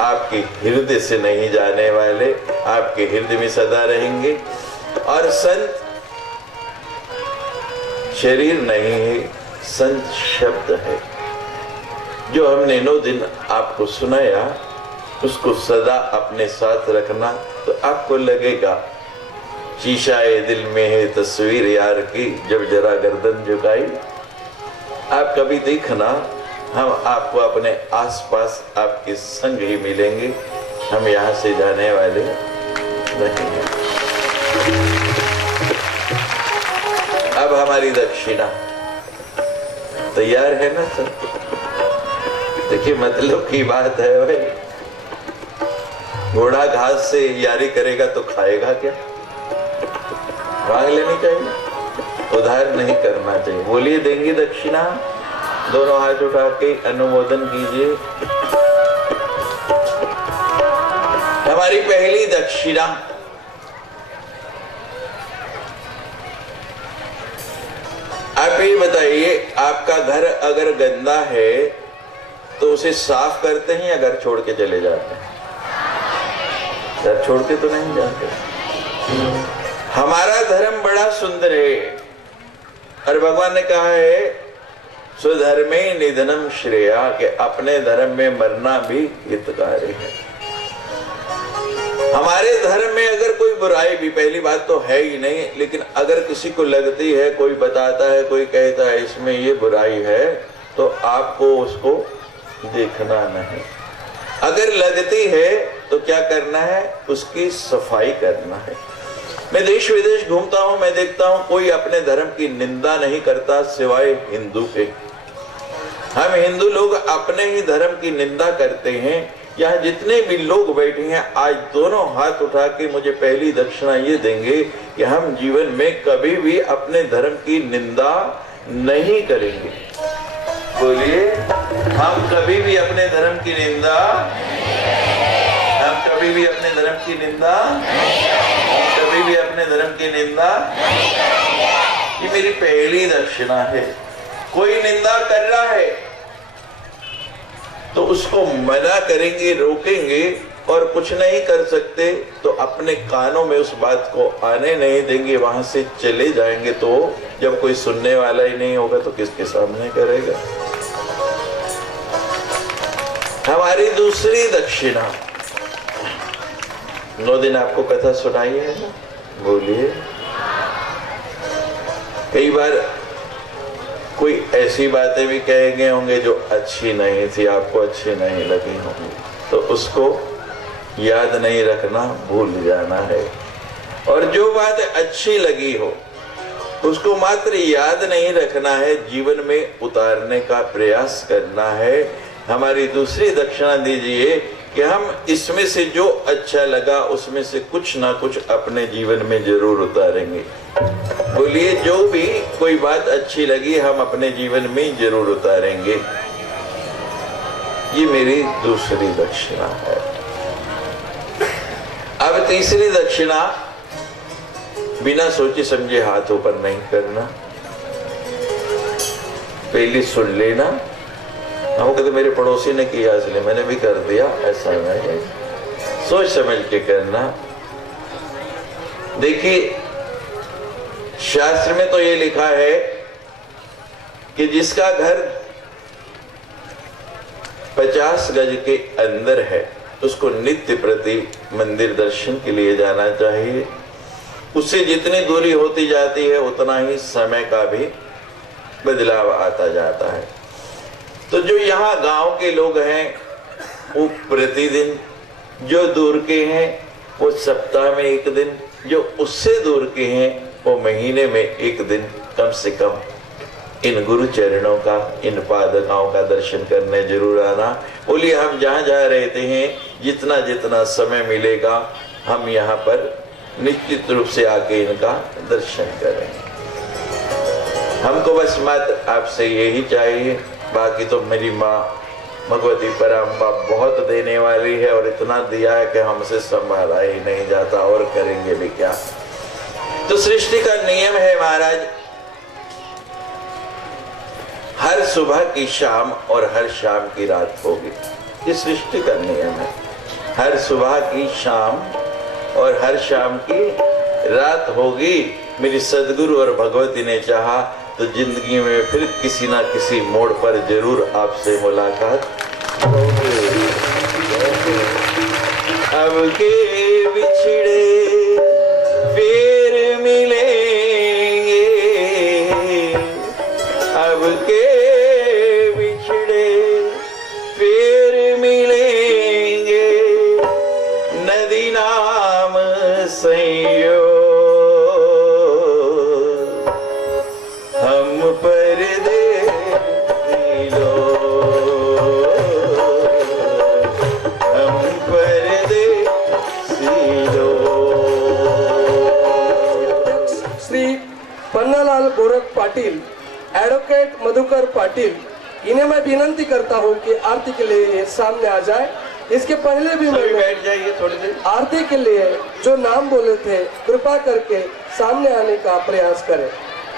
आपके हृदय से नहीं जाने वाले, आपके हृदय में सदा रहेंगे। और संत शरीर नहीं है, संत शब्द है। जो हमने 9 दिन आपको सुनाया उसको सदा अपने साथ रखना, तो आपको लगेगा शीशाए दिल में है तस्वीर यार की, जब जरा गर्दन झुकाई। आप कभी देखना, हम आपको अपने आसपास आपके संग ही मिलेंगे, हम यहाँ से जाने वाले नहीं हैं। अब हमारी दक्षिणा तैयार है ना सर? देखिए मतलब की बात है भाई, घोड़ा घास से यारी करेगा तो खाएगा क्या? मांग लेनी चाहिए, उधार नहीं करना चाहिए। बोलिए देंगे दक्षिणा? दोनों हाथ उठा के अनुमोदन कीजिए। हमारी पहली दक्षिणा, आप ये बताइए, आपका घर अगर गंदा है तो उसे साफ करते हैं या घर छोड़ के चले जाते हैं? घर छोड़ के तो नहीं जाते। हमारा धर्म बड़ा सुंदर है, और भगवान ने कहा है स्वधर्मे निधनम श्रेया, के अपने धर्म में मरना भी हितकारी है। हमारे धर्म में अगर कोई बुराई भी, पहली बात तो है ही नहीं, लेकिन अगर किसी को लगती है, कोई बताता है, कोई कहता है इसमें ये बुराई है, तो आपको उसको देखना नहीं। अगर लगती है तो क्या करना है? उसकी सफाई करना है। मैं देश विदेश घूमता हूं, मैं देखता हूं कोई अपने धर्म की निंदा नहीं करता सिवाय हिंदू के। हम हिंदू लोग अपने ही धर्म की निंदा करते हैं। यहाँ जितने भी लोग बैठे हैं, आज दोनों हाथ उठा के मुझे पहली दक्षिणा ये देंगे कि हम जीवन में कभी भी अपने धर्म की निंदा नहीं करेंगे। बोलिए, हम कभी भी अपने धर्म की निंदा, हम कभी भी अपने धर्म की निंदा, हम कभी भी अपने धर्म की निंदा। ये मेरी पहली दक्षिणा है। कोई निंदा कर रहा है तो उसको मना करेंगे, रोकेंगे, और कुछ नहीं कर सकते तो अपने कानों में उस बात को आने नहीं देंगे, वहां से चले जाएंगे। तो जब कोई सुनने वाला ही नहीं होगा तो किसके सामने करेगा? हमारी दूसरी दक्षिणा, 9 दिन आपको कथा सुनाई है ना? बोलिए। कई बार कोई ऐसी बातें भी कहेंगे होंगे जो अच्छी नहीं थी, आपको अच्छी नहीं लगी होंगी, तो उसको याद नहीं रखना, भूल जाना है। और जो बात अच्छी लगी हो उसको मात्र याद नहीं रखना है, जीवन में उतारने का प्रयास करना है। हमारी दूसरी दक्षिणा दीजिए कि हम इसमें से जो अच्छा लगा उसमें से कुछ ना कुछ अपने जीवन में जरूर उतारेंगे। बोलिए, जो भी कोई बात अच्छी लगी हम अपने जीवन में जरूर उतारेंगे। ये मेरी दूसरी दक्षिणा है। अब तीसरी दक्षिणा, बिना सोचे समझे हाथ ऊपर नहीं करना। पहले सुन लेना। हम कहते मेरे पड़ोसी ने किया इसलिए मैंने भी कर दिया, ऐसा नहीं, सोच समझ के करना। देखिए शास्त्र में तो ये लिखा है कि जिसका घर 50 गज के अंदर है उसको नित्य प्रति मंदिर दर्शन के लिए जाना चाहिए। उससे जितनी दूरी होती जाती है उतना ही समय का भी बदलाव आता जाता है। तो जो यहाँ गांव के लोग हैं वो प्रतिदिन, जो दूर के हैं वो सप्ताह में एक दिन, जो उससे दूर के हैं वो महीने में एक दिन कम से कम इन गुरु चरणों का, इन पादुकाओं का दर्शन करने जरूर आना। बोलिए हम जहाँ जहाँ रहते हैं जितना जितना समय मिलेगा हम यहाँ पर निश्चित रूप से आके इनका दर्शन करें। हमको बस मत आपसे यही चाहिए। बाकी तो मेरी माँ भगवती परम्परा बहुत देने वाली है और इतना दिया है कि हमसे संभाला ही नहीं जाता, और करेंगे भी क्या। तो सृष्टि का नियम है महाराज, हर सुबह की शाम और हर शाम की रात होगी। ये सृष्टि का नियम है। हर सुबह की शाम और हर शाम की रात होगी। मेरी सदगुरु और भगवती ने चाहा तो जिंदगी में फिर किसी ना किसी मोड़ पर जरूर आपसे मुलाकात होगी। अब के बिछड़े फिर मिलेंगे, अब के बिछड़े फिर मिलेंगे, नदी नाम संयोग हम परदेसी लोग, हम परदेसी लोग। श्री पन्नालाल गोरख पाटिल, एडवोकेट मधुकर पाटिल, इन्हें मैं विनंती करता हूं कि आरती के लिए ये सामने आ जाए। इसके पहले भी सभी मैं बैठ जाइए थोड़ी देर। आरती के लिए जो नाम बोले थे कृपा करके सामने आने का प्रयास करें।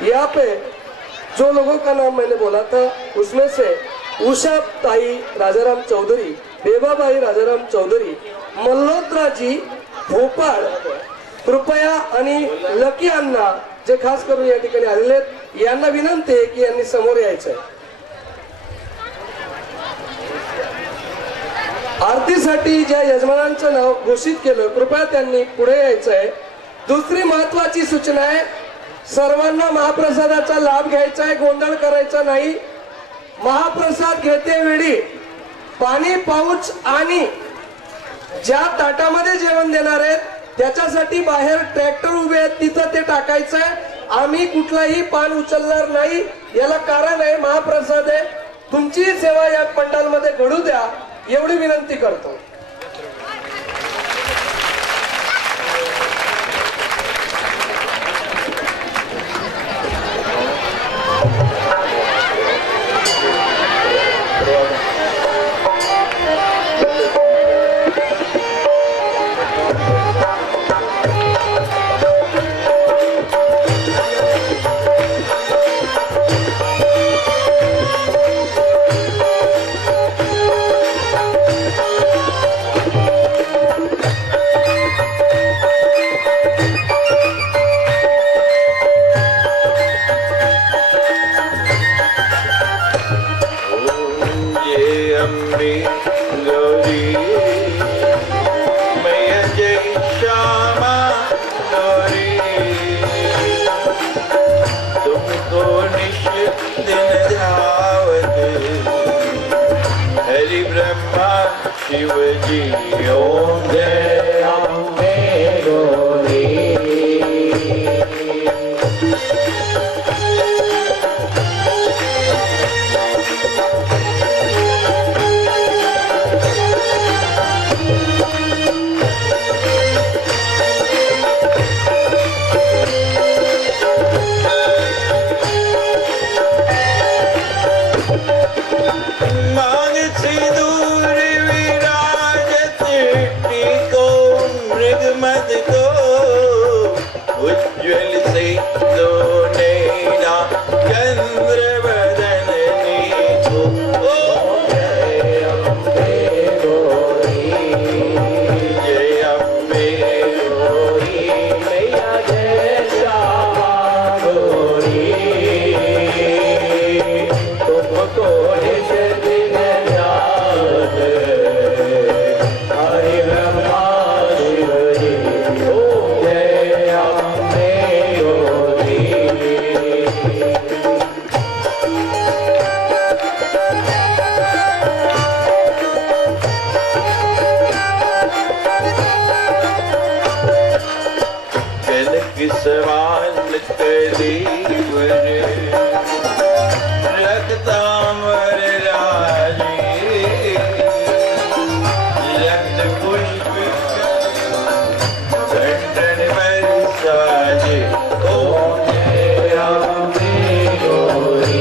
यहाँ पे जो लोगों का नाम मैंने बोला था उसमें से उषा ताई राजाराम चौधरी, बेबाबाई राजाराम चौधरी, मल्होत्रा जी भोपाळ, कृपया आणि लकी अण्णा जे खास करून या ठिकाणी आलेले आहेत, यांना विनंती आहे की यांनी समोर यायचंय। आरतीसाठी ज्या यजमानांचं नाव घोषित केलं कृपया त्यांनी पुढे यायचंय। दुसरी महत्वाची सूचना आहे, सर्वांना महाप्रसादाचा लाभ घ्यायचा आहे, गोंधळ करायचा नाही। महाप्रसाद घेते वेळी पाणी, पाऊच आणि ज्या ताटामध्ये जेवण देणार आहेत त्याच्यासाठी बाहेर ट्रॅक्टर उभे आहेत तिथं ते टाकायचंय। आम्ही कुठलाही पान उचलणार नाही। याला कारण आहे महाप्रसाद आहे, तुमची सेवा या पंडालमध्ये घडू द्या एवढी विनंती करतो। समान करीब रे रक्तांबर राजी रक्त पुष्प घंटन में साजे ओम जय अम्बे गौरी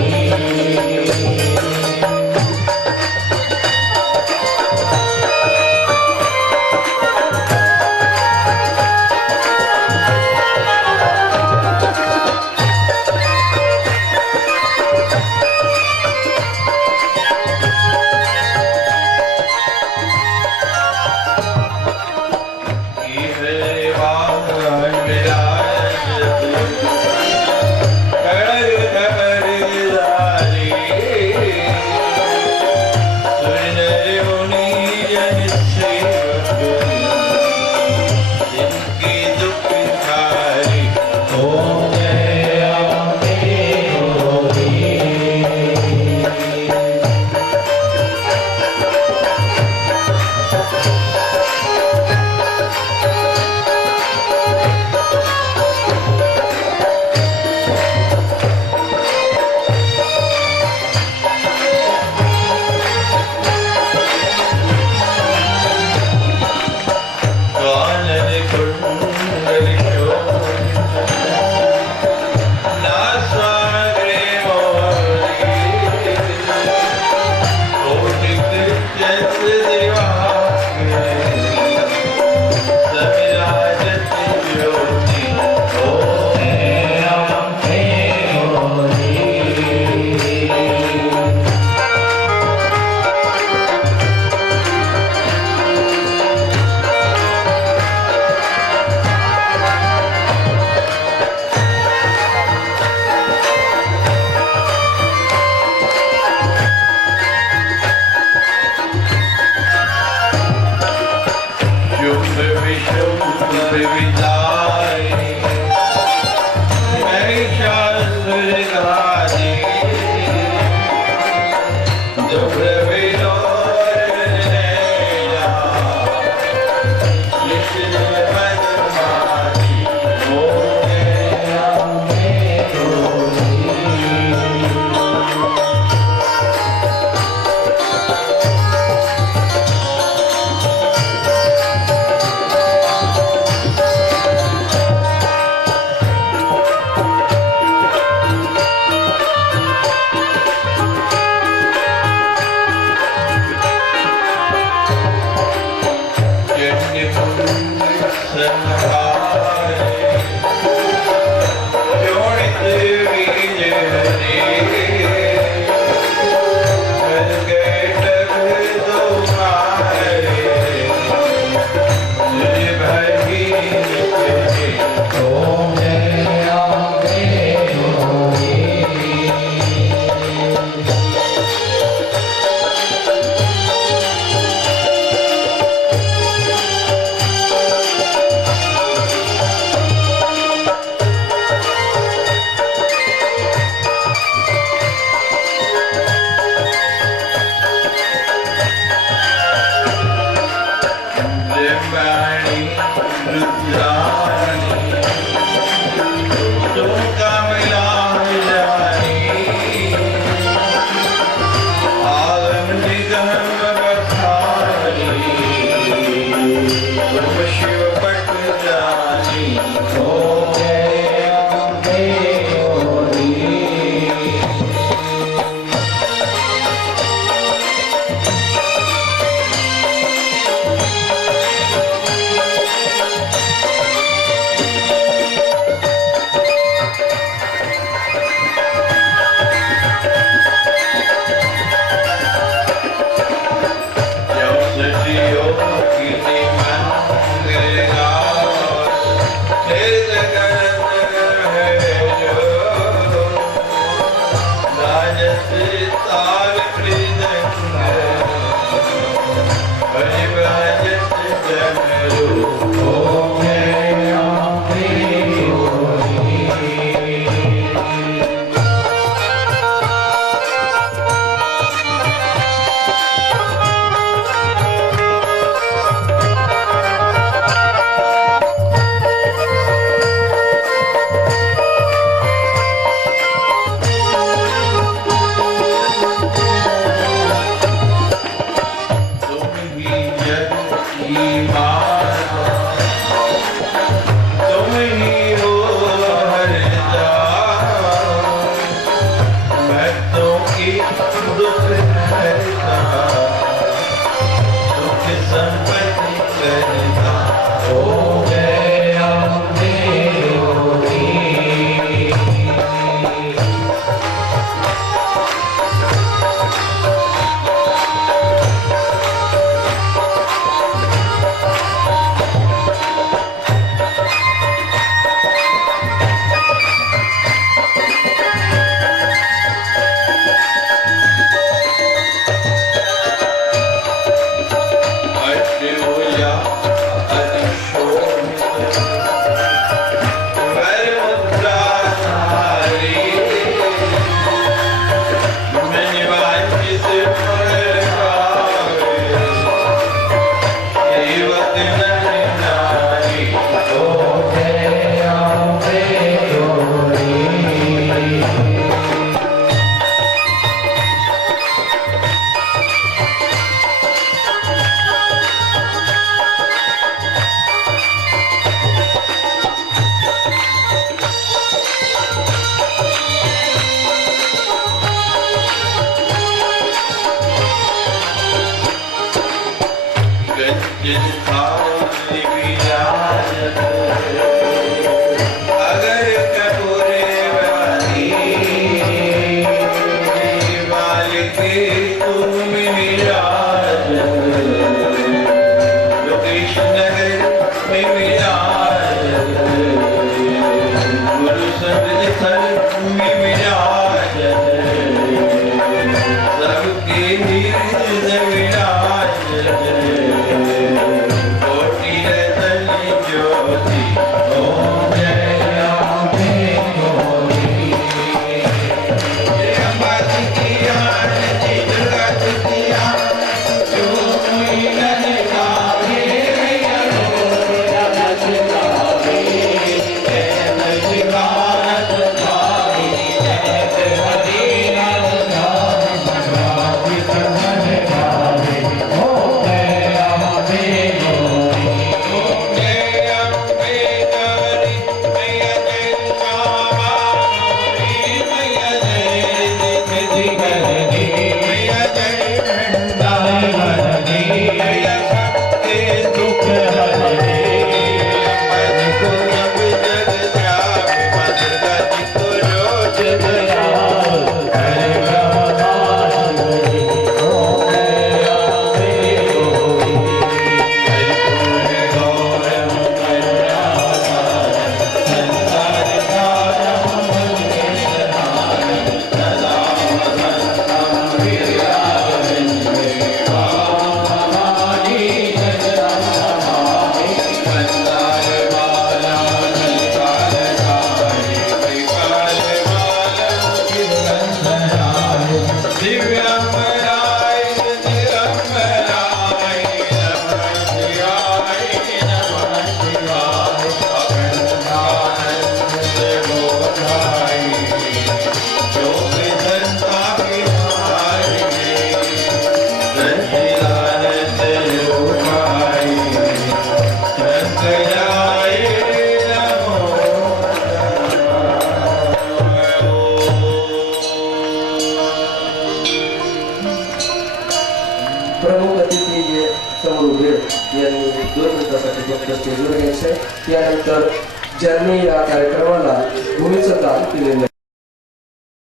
प्रमुख अतिथी जे समोर उभे यांनी 2 मिनिटासाठी फक्त स्टेजवर यायचंय. त्यानंतर ज्यांनी या कार्यक्रमाला भूमीचं दान केलेलं आहे